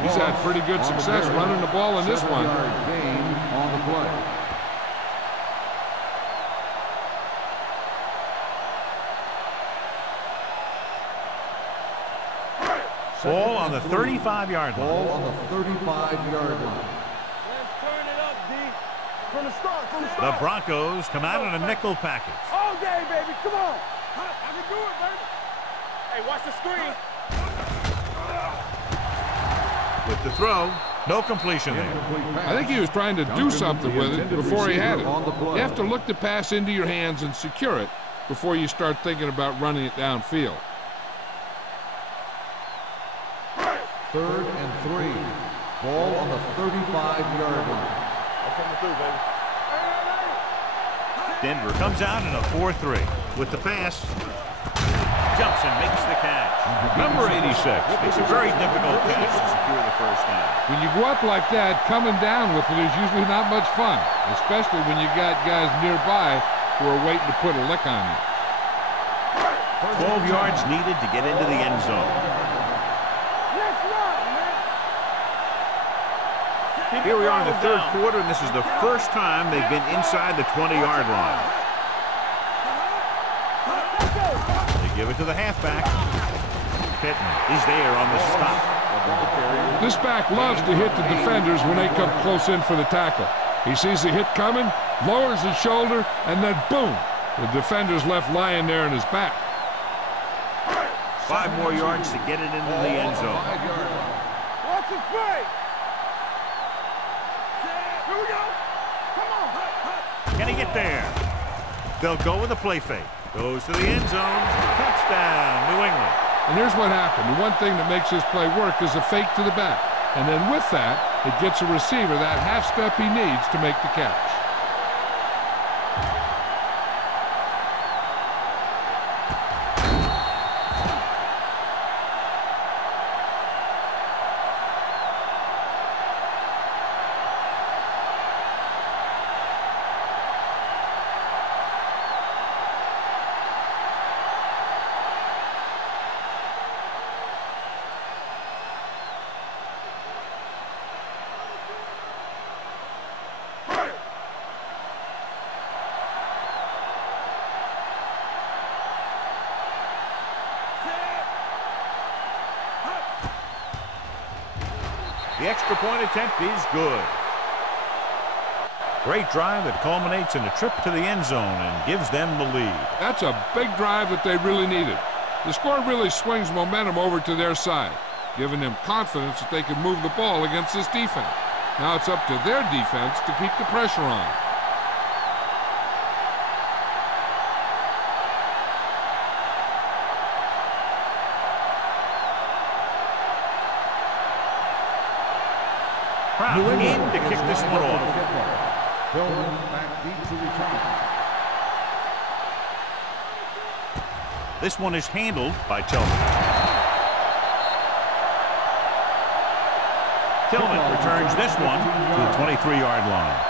He's had pretty good success running the ball in this one. 7-yard gain on the play. Ball on the 35-yard line. Ball on the 35-yard line. Let's turn it up, D. From the start, from the The start. Broncos come out in a nickel package. All day, baby. Come on. I can do it, baby. Hey, watch the screen. With the throw, no completion there. I think he was trying to do something with it before he had it. You have to look the pass into your hands and secure it before you start thinking about running it downfield. 3rd and 3. Ball on the 35-yard line. I'm coming through, baby. Denver comes out in a 4-3. With the pass, jumps and makes the catch. Number 86 makes a very difficult catch to secure the first down. When you go up like that, coming down with it is usually not much fun, especially when you got guys nearby who are waiting to put a lick on you. 12 yards needed to get into the end zone. Let's run, man. Here we are in the third quarter, and this is the first time they've been inside the 20-yard line. They give it to the halfback. Pittman is there on the stop. This back loves to hit the defenders when they come close in for the tackle. He sees the hit coming, lowers his shoulder, and then boom, the defender's left lying there in his back. 5 more yards to get it into the end zone. Watch the play. Here we go. Come on. Can he get there? They'll go with a play fake. Goes to the end zone. Touchdown, New England. And here's what happened. The one thing that makes this play work is a fake to the back. And then with that, it gets a receiver that half step he needs to make the catch. The extra point attempt is good. Great drive that culminates in a trip to the end zone and gives them the lead. That's a big drive that they really needed. The score really swings momentum over to their side, giving them confidence that they can move the ball against this defense. Now it's up to their defense to keep the pressure on. Brown in to kick this one off. Hillman back deep to return. This one is handled by Tillman. Tillman returns this one to the 23-yard line.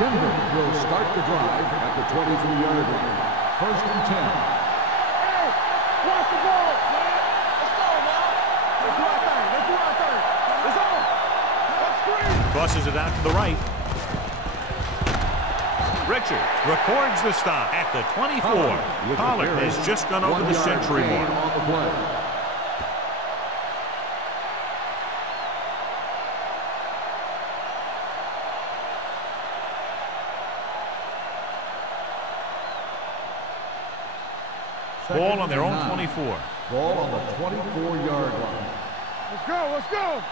Denver will start the drive at the 23-yard line. 1st and 10. Hey, watch the ball. Let's go now. Let's do our thing. Let's do our thing. It's on. Let's screen. Crosses it out to the right. Richards records the stop at the 24. Pollard has just gone over the century mark. On the play. Ball on their own 24. Ball on the 24-yard line. Let's go, let's go.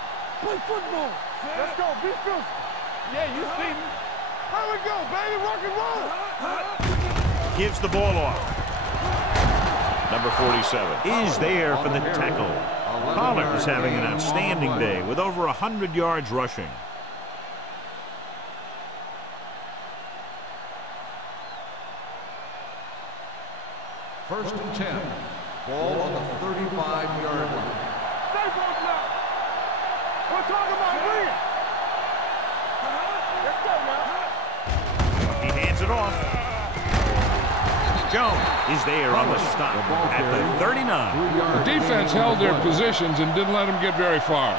Play football. Let's go, be physical. Yeah, you see me. Here we go, baby, rock and roll. Gives the ball off. Number 47 is there for the tackle. Pollard is having an outstanding day with over 100 yards rushing. First and 10. Ball on the 35-yard line. Stay focused now. We're talking about win. Let's go now. He hands it off. Jones is there on the stop at the 39. The defense held their positions and didn't let them get very far.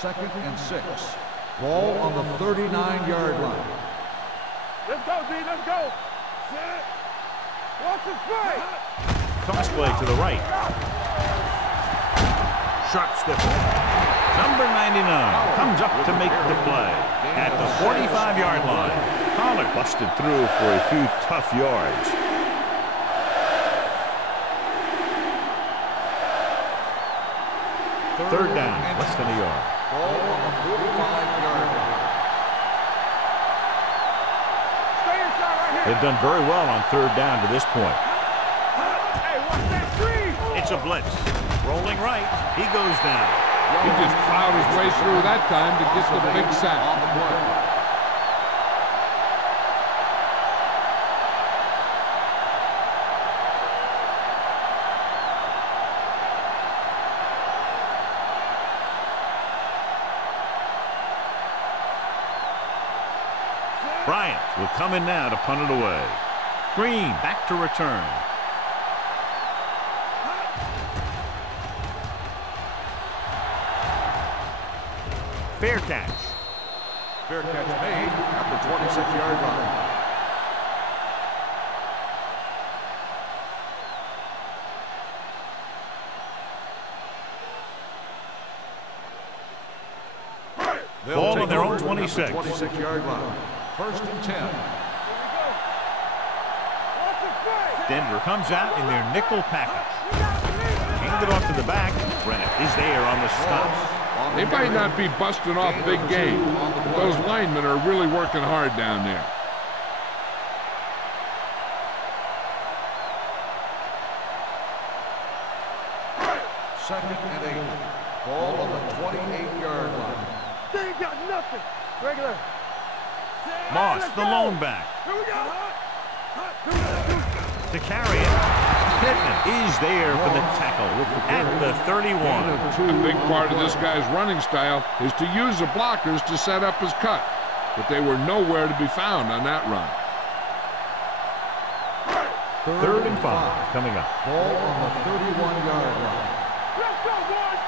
Second and 6. Ball on the 39-yard line. Let's go, D, let's go. Set. Watch the play. Toss play to the right. Sharp stiff. Number 99 comes up to make the play at the 45-yard line. Pollard busted through for a few tough yards. Third down, less than a yard. Ball on the 45-yard line. Stay inside right here. They've done very well on third down to this point. Hey, watch that screen. It's a blitz. Rolling right. He goes down. He just plowed his way through that time to get the big sack. On the play. Bryant will come in now to punt it away. Green back to return. Fair catch. Fair catch made at the 26-yard line. Ball on their own 26. 26-yard line. First and 10. Watch the play. Denver comes out in their nickel package. Hand it off to the back. Brennan is there on the stop. They might not be busting off big game, but those linemen are really working hard down there. Second and 8. Ball on the 28-yard line. They ain't got nothing. Regular. Moss, the lone back. Here we go. To carry it. Pittman is there for the tackle at the 31. A big part of this guy's running style is to use the blockers to set up his cut, but they were nowhere to be found on that run. Third and 5 coming up. Ball on the 31-yard line. Let's go, boys.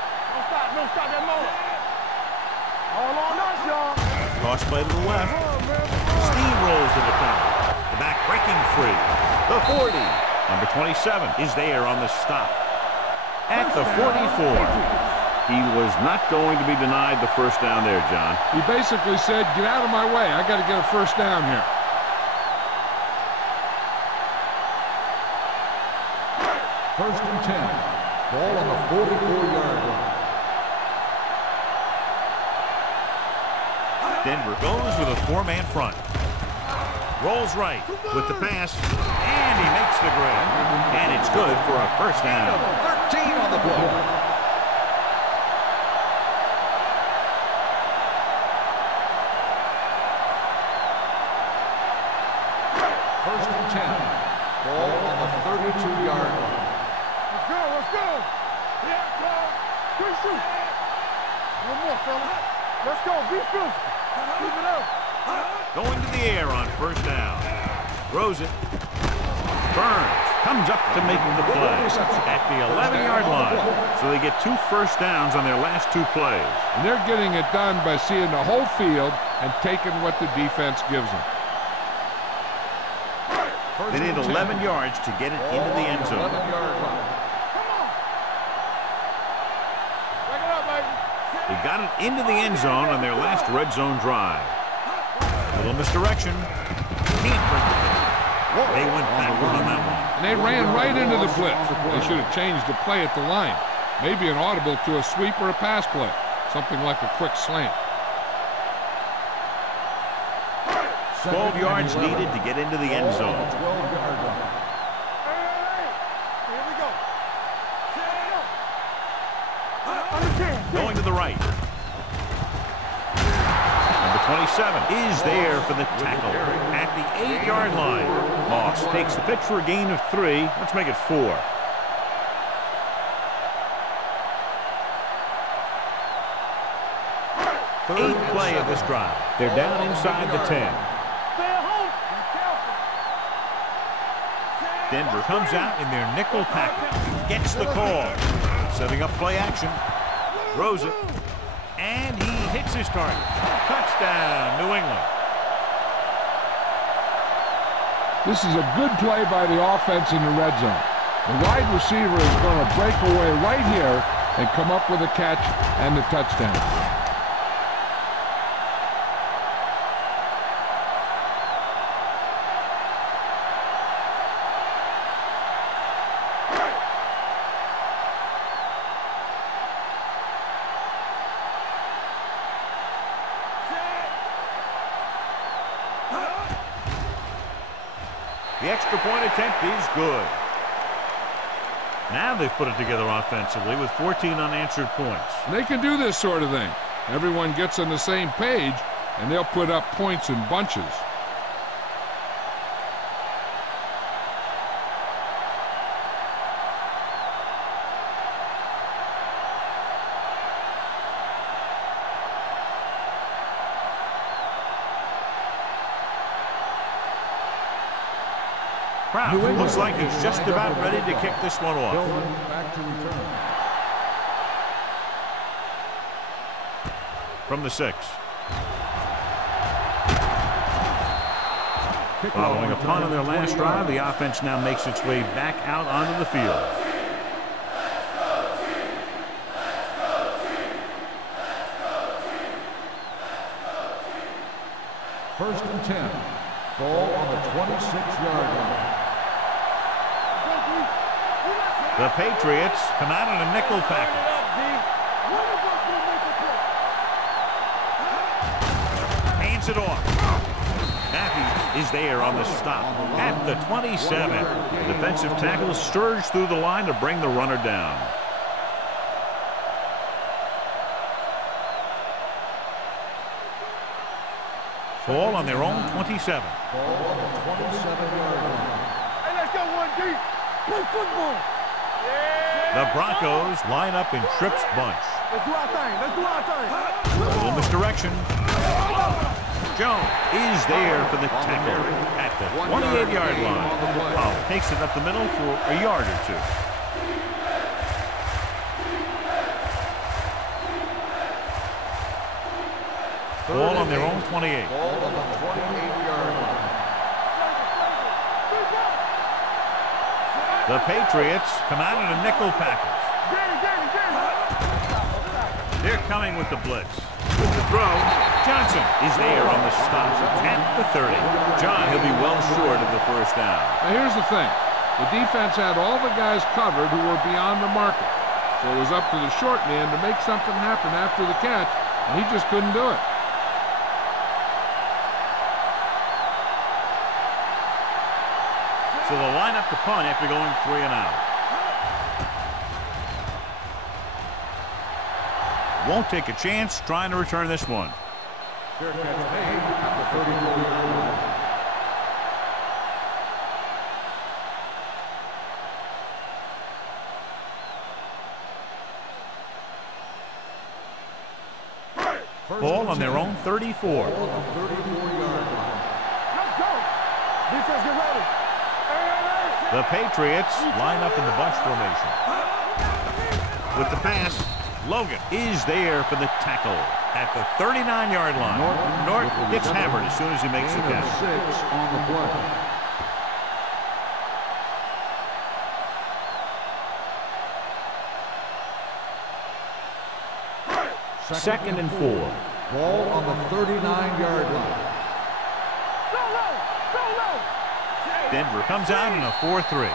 Don't stop that motor. All on us, y'all. Toss play to the left. Steamrolls the defender. The back breaking free. The 40. Number 27 is there on the stop at the 44. He was not going to be denied the first down there, John. He basically said, get out of my way. I got to get a first down here. First and 10. Ball on the 44-yard line. Denver goes with a four-man front. Rolls right with the pass, and he makes the grab. And it's good for a first down. 13 on the play. First and 10. Ball on the 32-yard line. Let's go, let's go. Yeah, go. Good shoot. One more, fella. Let's go, be physical. Keep it up. Going to the air on first down. Throws it. Burns comes up to make the play at the 11-yard line. So they get 2 first downs on their last 2 plays. And they're getting it done by seeing the whole field and taking what the defense gives them. They need 11 yards to get it into the end zone. They got it into the end zone on their last red zone drive. Little misdirection. Can't bring it in. They went backward on that one. And they ran right into the blitz. They should have changed the play at the line. Maybe an audible to a sweep or a pass play. Something like a quick slant. 12 yards needed to get into the end zone. Going to the right. Number 27 is there for the tackle at the 8-yard line. Moss takes the pitch for a gain of 3. Let's make it 4. Eighth play of this drive. They're down inside the 10. Denver comes out in their nickel package. Gets the call. Setting up play action. Throws it. And he hits his target. Touchdown, New England. This is a good play by the offense in the red zone. The wide receiver is going to break away right here and come up with a catch and the touchdown. The extra point attempt is good. Now they've put it together offensively with 14 unanswered points. They can do this sort of thing. Everyone gets on the same page, and they'll put up points in bunches. Looks like he's just about ready to kick this one off. From the 6. Following a punt on their last drive, the offense now makes its way back out onto the field. First and 10. Ball on the 26-yard line. The Patriots come out in a nickel package. Hands it off. Matthews is there on the stop at the 27. The defensive tackle surged through the line to bring the runner down. Ball on their own 27. Ball on the 27-yard line. Hey, let's go 1 deep. Play football. The Broncos line up in Tripp's bunch. Let's do our thing. Let's do our thing. A little misdirection. Jones is there for the tackle at the 28-yard line. Powell takes it up the middle for a yard or 2. Ball on their own 28. Ball on the 28-yard line. The Patriots come out in a nickel package. They're coming with the blitz. With the throw, Johnson is there on the stop at the 30. John, he'll be well short of the first down. Now here's the thing. The defense had all the guys covered who were beyond the marker. So it was up to the short man to make something happen after the catch, and he just couldn't do it. So they'll line up the punt after going 3 and out. Won't take a chance trying to return this one. Fair catch made at the 34-yard line. Ball on their own 34. Ball on the 34-yard line. Let's go. Defense, get ready. The Patriots line up in the bunch formation. With the pass, Logan is there for the tackle at the 39-yard line. Norton gets hammered as soon as he makes the catch. 6 on the play. Second and 4. Ball on the 39-yard line. Denver comes out in a 4-3.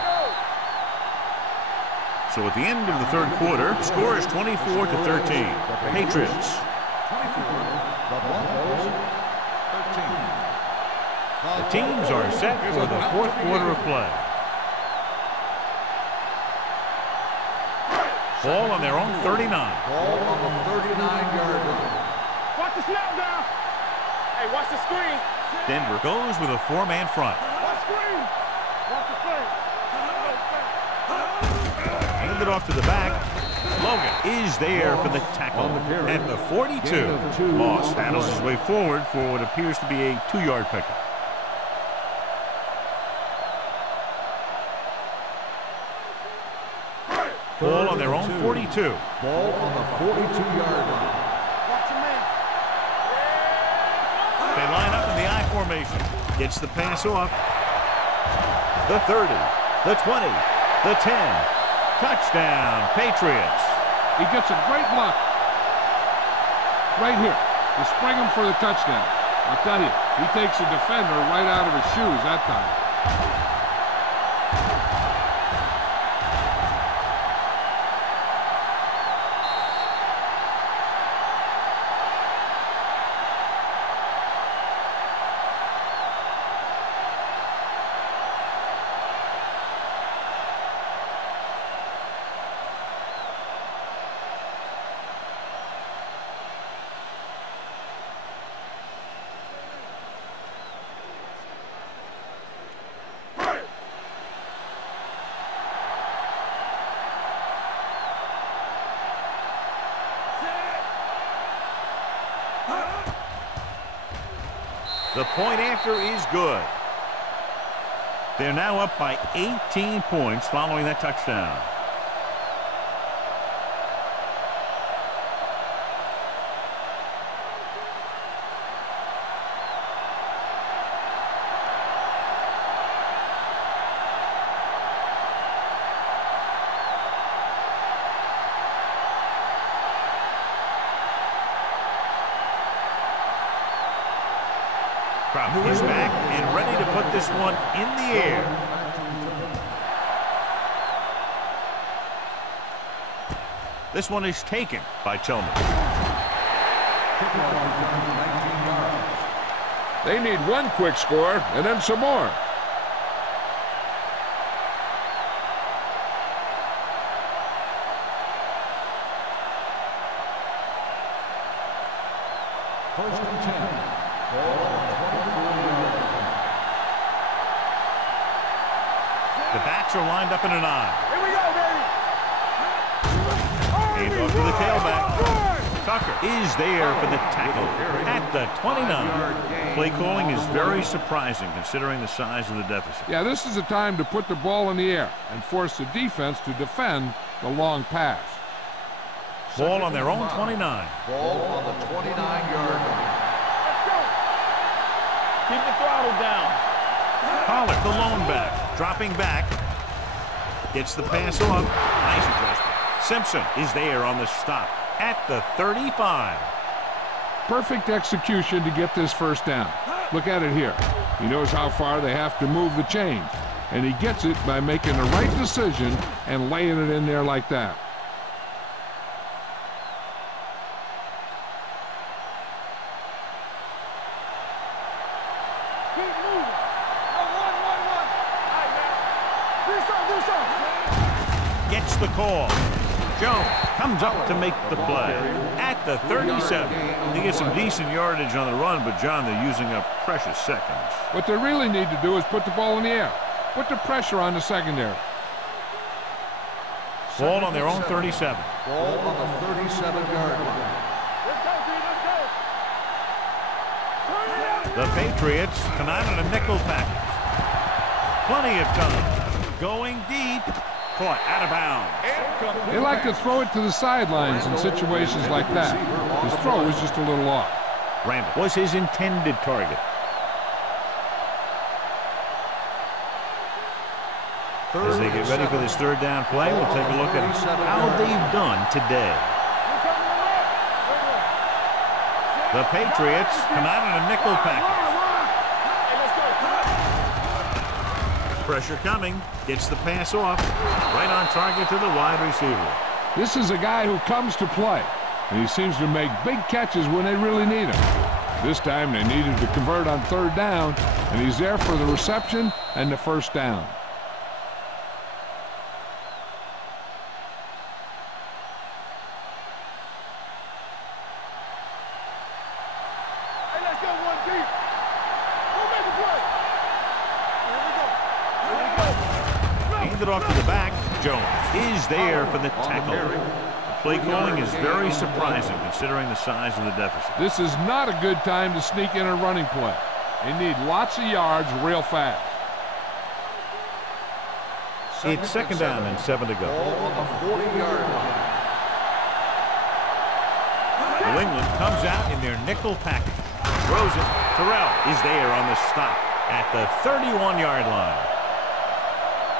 So at the end of the third quarter, the score is 24-13. Patriots. The teams are set for the fourth quarter of play. Ball on their own 39. Ball on the 39-yard line. Watch the snap down. Hey, watch the screen. Denver goes with a 4-man front. Watch screen. Watch the play. Hand it off to the back. Logan is there for the tackle at the 42. Moss handles his way forward for what appears to be a 2-yard pickup. Ball on their own 42. Ball on the 42-yard line. Watch your man. They line up in the I formation. Gets the pass off. The 30, the 20, the 10. Touchdown, Patriots. He gets a great look right here to spring him for the touchdown. I'll tell you, he takes a defender right out of his shoes that time. The point after is good. They're now up by 18 points following that touchdown. Crop is back and ready to put this one in the air. This one is taken by Tillman. They need one quick score and then some more. First and 10. Ball on the 24-yard line. The backs are lined up in an I. Here we go, baby. Hand off to the tailback. Tucker is there for the tackle at the 29. Play calling is very surprising considering the size of the deficit. Yeah, this is the time to put the ball in the air and force the defense to defend the long pass. Ball on their own 29. Ball on the 29-yard line. Keep the throttle down. Pollard, the lone back, dropping back. Gets the pass off. Nice adjustment. Simpson is there on the stop at the 35. Perfect execution to get this first down. Look at it here. He knows how far they have to move the chains, and he gets it by making the right decision and laying it in there like that. Keep moving. One. All right, man. Do something. Gets the call. Jones comes up to make the play at the 37. He gets some decent yardage on the run, but John, they're using up precious seconds. What they really need to do is put the ball in the air. Put the pressure on the secondary. Ball on their own 37. Ball on the 37-yard line. Let's go, D. Let's go. Turn it up. The Patriots come out in a nickel package. Plenty of time. going deep. Caught out of bounds. They like to throw it to the sidelines in situations like that. His throw was just a little off. Randall was his intended target. As they get ready for this third down play, we'll take a look at how they've done today. The Patriots come out in a nickel package. Pressure coming. Gets the pass off. Right on target to the wide receiver. This is a guy who comes to play, and he seems to make big catches when they really need him. This time they needed to convert on third down, and he's there for the reception and the first down. It off to the back. Jones is there for the tackle. The play calling is very surprising considering the size of the deficit. This is not a good time to sneak in a running play. They need lots of yards real fast. It's second down and 7 to go. On the 40-yard line. New England comes out in their nickel package. Throws it. Terrell is there on the stop at the 31-yard line.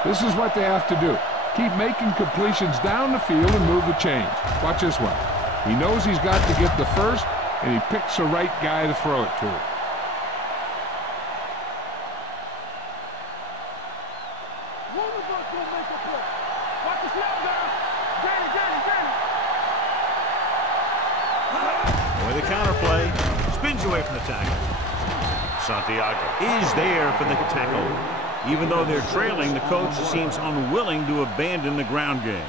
This is what they have to do. Keep making completions down the field and move the chains. Watch this one. He knows he's got to get the first, and he picks the right guy to throw it to. With the counter play, spins away from the tackle. Santiago is there for the tackle. Even though they're trailing, the coach seems unwilling to abandon the ground game.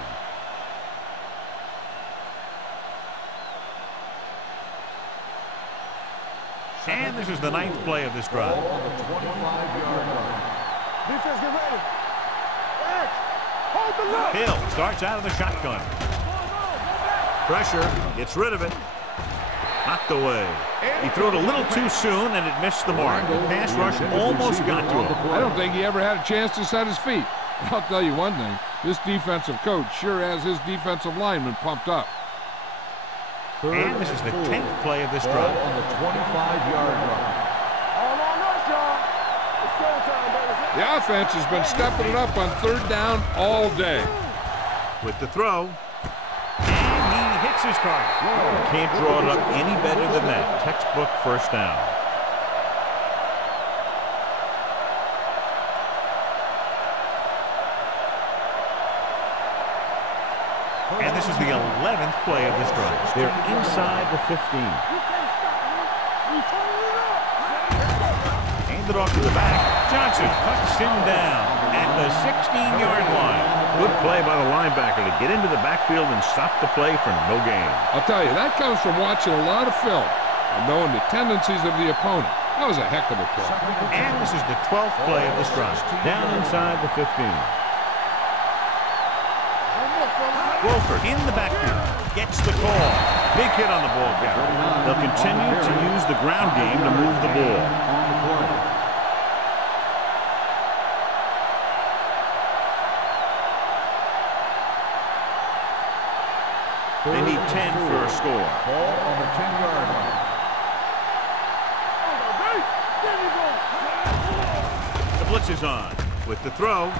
And this is the 9th play of this drive. On the 25-yard line. Defense, get ready. X, hold the look. Hill starts out of the shotgun. Pressure, gets rid of it. Knocked away. He threw it a little too soon, and it missed the mark. The pass rush almost got to him. I don't think he ever had a chance to set his feet. I'll tell you one thing. This defensive coach sure has his defensive lineman pumped up. And this is the 10th play of this drive. On the 25-yard line. All on us, y'all. It's showtime, baby. The offense has been stepping it up on third down all day. With the throw. And he hits his target. Can't draw it up any better than that. Textbook first down. And this is the 11th play of this drive. They're inside the 15. Hand it off to the back. Johnson cuts him down at the 16-yard line. Good play by the linebacker to get into the backfield and stop the play for no gain. I'll tell you, that comes from watching a lot of film and knowing the tendencies of the opponent. That was a heck of a play. And this is the 12th play of this drive. Down inside the 15. Wolford in the backfield. Gets the call. Big hit on the ball carrier. They'll continue to use the ground game to move the ball. They need 10 for a score. Ball on the 10-yard line. The blitz is on. With the throw.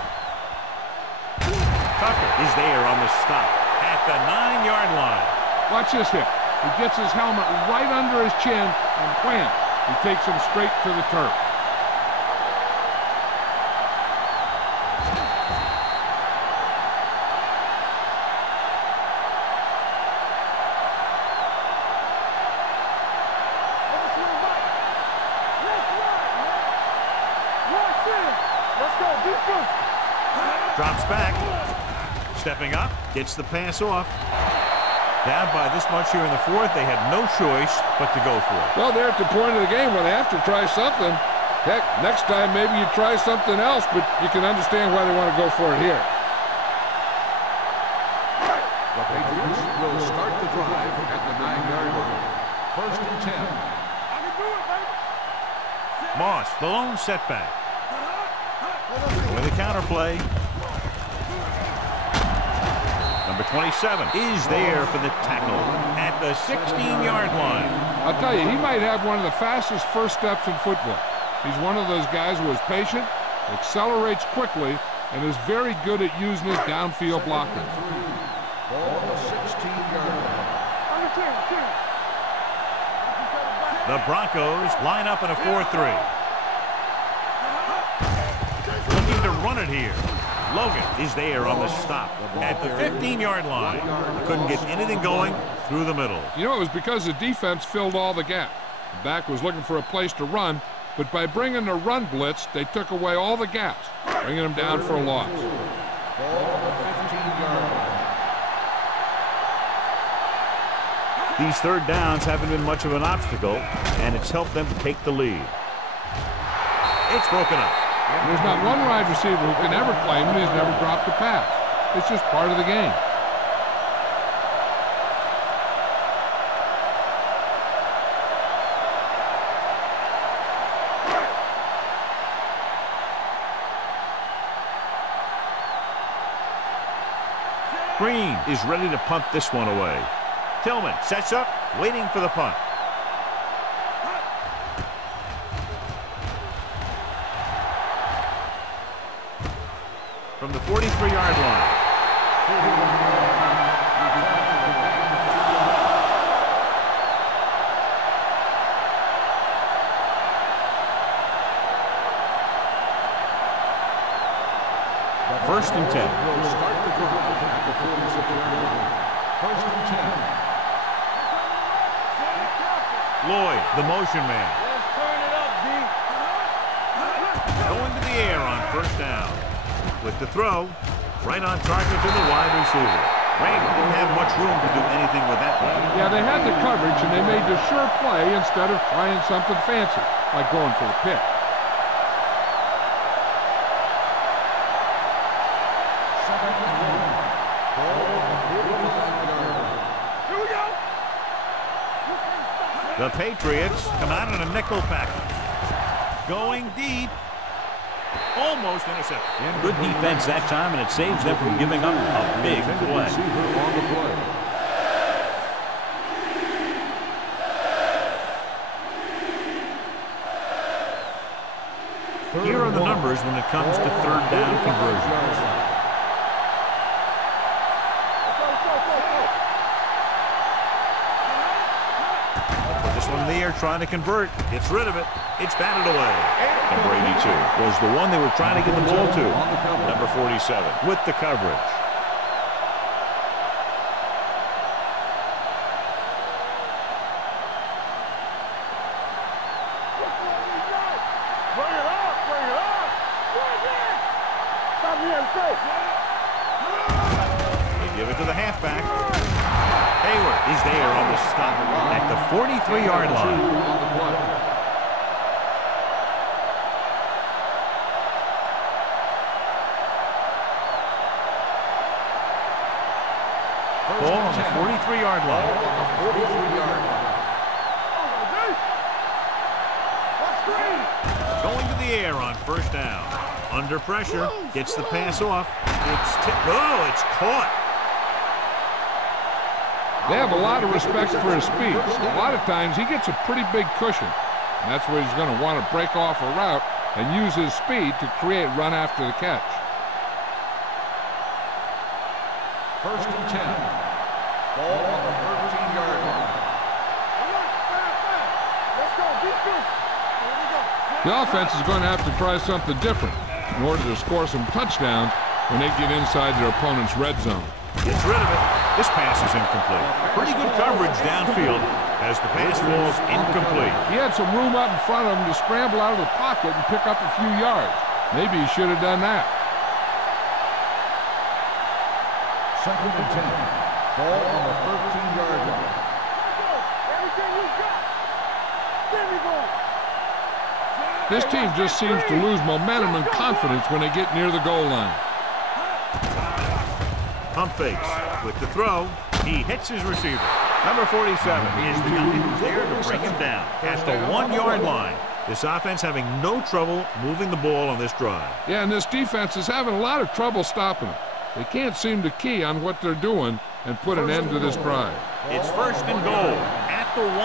Tucker is there on the stop at the 9-yard line. Watch this hit. He gets his helmet right under his chin, and wham, he takes him straight to the turf. Drops back. Stepping up. Gets the pass off. Down by this much here in the fourth. They had no choice but to go for it. Well, they're at the point of the game where they have to try something. Heck, next time maybe you try something else, but you can understand why they want to go for it here. The Patriots will start the drive at the 9-yard line. First and 10. I can do it, baby. Moss, the lone setback. With a counter play. Number 27 is there for the tackle at the 16-yard line. I'll tell you, he might have one of the fastest first steps in football. He's one of those guys who is patient, accelerates quickly, and is very good at using his downfield blockers. Ball on the 16-yard line. The Broncos line up in a 4-3. Looking to run it here. Logan is there on the stop at the 15-yard line. Couldn't get anything going through the middle. You know, it was because the defense filled all the gaps. The back was looking for a place to run, but by bringing the run blitz, they took away all the gaps, bringing them down for a loss. Ball on the 15-yard line. These third downs haven't been much of an obstacle, and it's helped them to take the lead. It's broken up. There's not one wide receiver who can ever claim that he's never dropped a pass. It's just part of the game. Green is ready to punt this one away. Tillman sets up, waiting for the punt. From the 43-yard line. First and 10. Will start the drive at the 46-yard line. First and 10. Lloyd, the motion man. Let's turn it up, D. Going to the air on first down. With the throw, right on target to the wide receiver. Raymond didn't have much room to do anything with that one. Yeah, they had the coverage, and they made the sure play instead of trying something fancy, like going for the pick. Second and 1. Ball on the 45-yard line. Here we go. The Patriots come out in a nickel package. Going deep. Almost intercepted. Good defense that time, and it saves them from giving up a big play. On the play. Here are the numbers when it comes to third down conversions. Put this one in the air, trying to convert. Gets rid of it. It's batted away. Number 82 was the one they were trying to get the ball to. Number 47 with the coverage. Bring it up, bring it up. Stop me in face. They give it to the halfback. Hayward is there on the stop at the 43-yard line. On the play. Ball on the 43-yard line. On the 43-yard line. Going to the air on first down. Under pressure, gets the pass off. It's caught. They have a lot of respect for his speed. A lot of times he gets a pretty big cushion. And that's where he's going to want to break off a route and use his speed to create run after the catch. First and 10. Ball on the 13-yard line. Let's go, defense. Here we go. The offense is going to have to try something different in order to score some touchdowns when they get inside their opponent's red zone. Gets rid of it. This pass is incomplete. Pretty good coverage downfield as the pass falls incomplete. He had some room up in front of him to scramble out of the pocket and pick up a few yards. Maybe he should have done that. Second and 10. Ball on the 13-yard line. Everything you got. There we go. This team just seems to lose momentum and confidence when they get near the goal line. Pump fakes with the throw. He hits his receiver. Number 47 is the guy who's there to bring him down at the 1-yard line. This offense having no trouble moving the ball on this drive. Yeah, and this defense is having a lot of trouble stopping him. They can't seem to key on what they're doing and put an end to this drive. It's first and goal at the 1.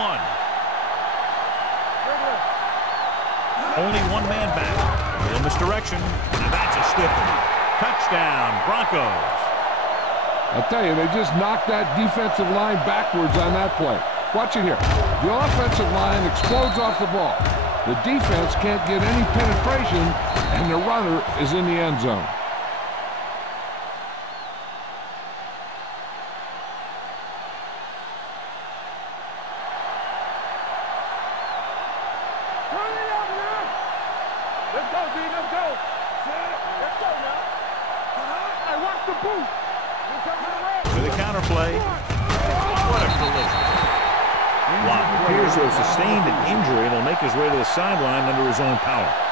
Only one man back. A little misdirection. Now that's a stiff one. Touchdown, Broncos. I'll tell you, they just knocked that defensive line backwards on that play. Watch it here. The offensive line explodes off the ball. The defense can't get any penetration, and the runner is in the end zone. To the counter play. What a collision. Watt appears to have sustained an injury and will make his way to the sideline under his own power.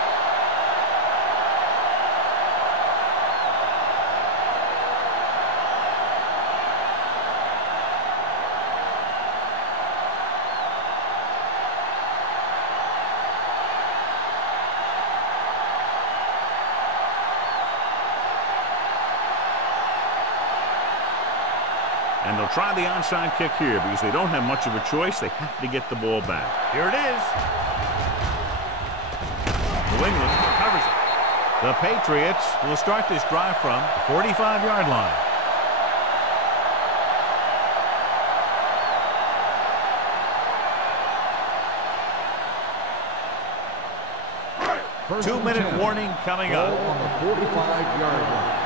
And they'll try the onside kick here because they don't have much of a choice. They have to get the ball back. Here it is. New England covers it. The Patriots will start this drive from the 45-yard line. First 2-minute warning coming up. Ball on the 45-yard line.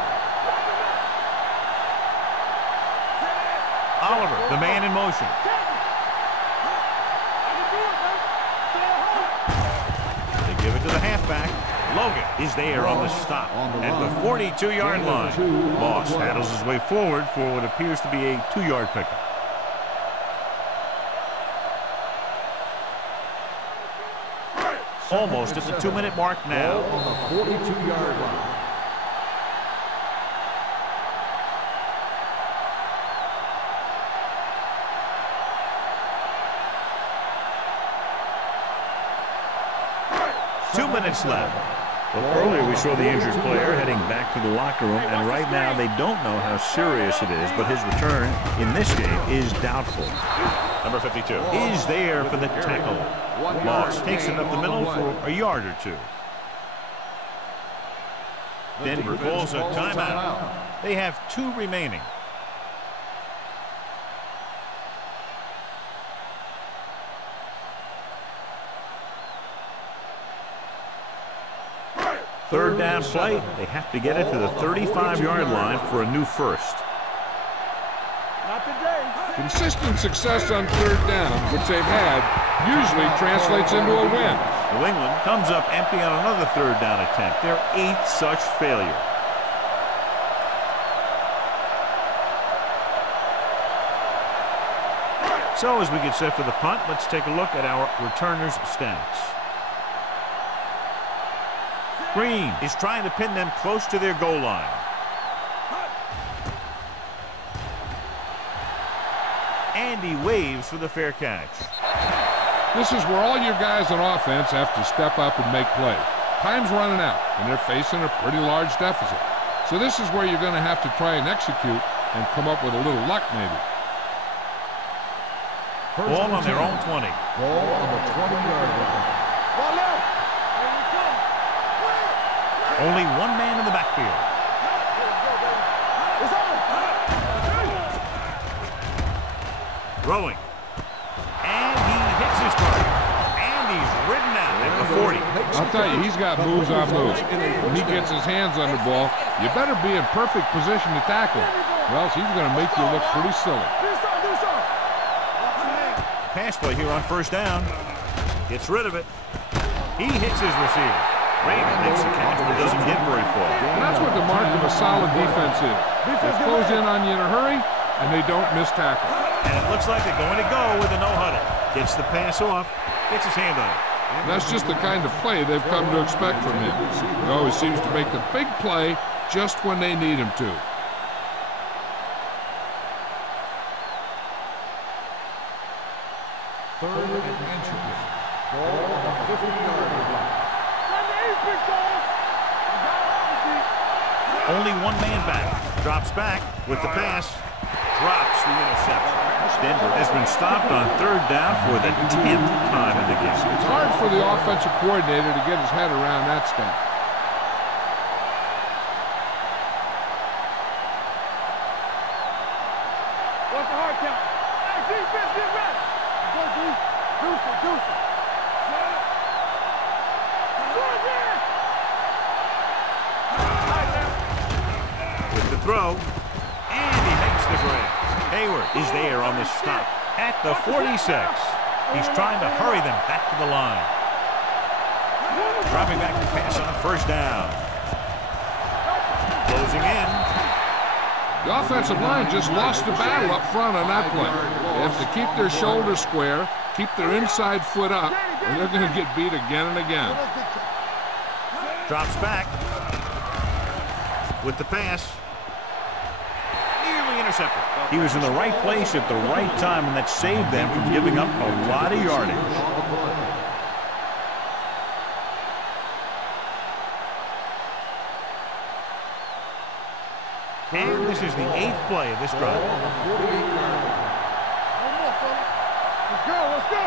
Oliver, the man in motion. They give it to the halfback. Logan is there on the stop at the 42-yard line. Moss handles his way forward for what appears to be a 2-yard pickup. Almost at the 2-minute mark now. On the 42-yard line. Left. Well, earlier we saw the injured player heading back to the locker room, and right now they don't know how serious it is, but his return in this game is doubtful. Number 52 is there for the tackle. Moss takes it up the middle for a yard or two. Denver calls a timeout. They have 2 remaining. Third down play. They have to get it to the 35-yard line for a new first. Not today. Consistent success on third down, which they've had, usually translates into a win. New England comes up empty on another third down attempt. Their 8th such failure. So as we get set for the punt, let's take a look at our returners' stats. Green is trying to pin them close to their goal line. Andy waves for the fair catch. This is where all your guys on offense have to step up and make plays. Time's running out, and they're facing a pretty large deficit. So this is where you're going to have to try and execute and come up with a little luck, maybe. Ball on their own 20. Ball on the 20-yard line. Ball left. Here we come. Only one man in the backfield. It's on. Throwing. And he hits his target. And he's ridden out at the 40. I'll tell you, he's got moves on moves. When he gets his hands on the ball, you better be in perfect position to tackle him, or else he's going to make you look pretty silly. Pass play here on first down. Gets rid of it. He hits his receiver. Raymond makes the catch but doesn't get very far. And that's what the mark of a solid defense is. They close in on you in a hurry, and they don't miss tackle. And it looks like they're going to go with a no-huddle. Gets the pass off. Gets his hand on it. And that's just the kind of play they've come to expect from him. He always seems to make the big play just when they need him to. Third and inches. Ball on the 50-yard line. Only one man back. Drops back with the pass. Drops the interception. Denver has been stopped on third down for the 10th time in the game. It's hard for the offensive coordinator to get his head around that stat. What's the hard count? Hey, defense, get ready. Go, D. Deuce it, deuce it. Go again. With the throw. And he makes the grab. Hayward is there on the stop at the 46. He's trying to hurry them back to the line. Dropping back to pass on first down. Closing in. The offensive line just lost the battle up front on that play. They have to keep their shoulders square, keep their inside foot up, and they're going to get beat again and again. Drops back with the pass. Nearly intercepted. He was in the right place at the right time, and that saved them from giving up a lot of yardage. And this is the 8th play of this drive. Let's go, let's go.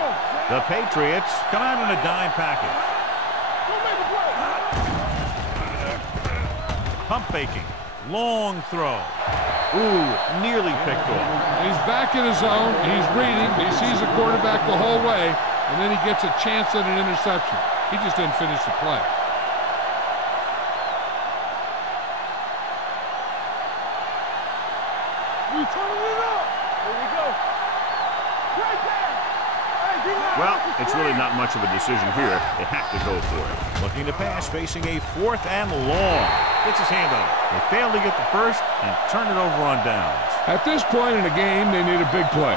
The Patriots come out in a dime package. Go make a play. Pump faking. Long throw. Ooh, nearly picked off. He's back in his zone. He's reading. He sees the quarterback the whole way, and then he gets a chance at an interception. He just didn't finish the play. We turning it up. Here we go. Right there. Hey, D-line. Well, it's really not much of a decision here. They have to go for it. Looking to pass, facing a 4th and long. Gets his hand on it. They fail to get the first and turn it over on downs. At this point in the game, they need a big play.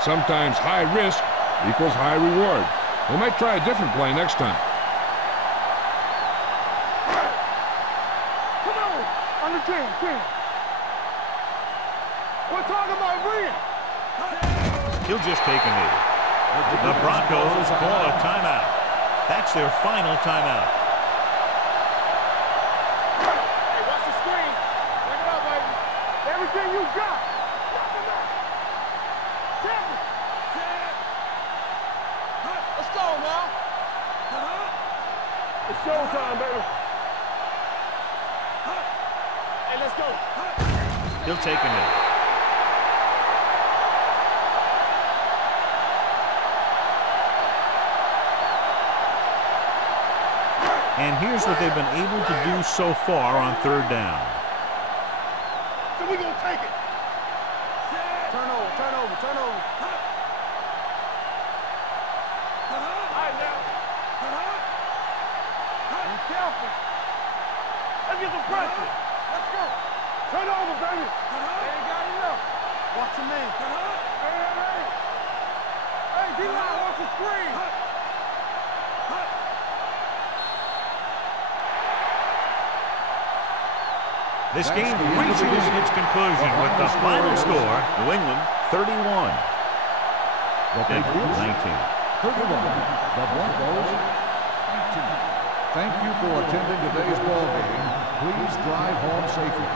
Sometimes high risk equals high reward. They might try a different play next time. Come on. On the 10. We're talking about bringing. He'll just take a knee. The Broncos call a timeout. That's their final timeout. Hey, watch the screen. Bring it up, baby. Everything you got. Knock him out. Tap it. Let's go now. It's showtime, baby. Hey, let's go. He'll take a knee. And here's what they've been able to do so far on third down. So we're going to take it. Turn over. All right, now. Be careful. Let's get some pressure. Let's go. Turn over, baby. They ain't got enough. Watch your man. Hey, D-line, watch the screen. This game reaches its conclusion with the final score, New England 31, Denver 19. 31, the Broncos 19. Thank you for attending today's ball game. Please drive home safely.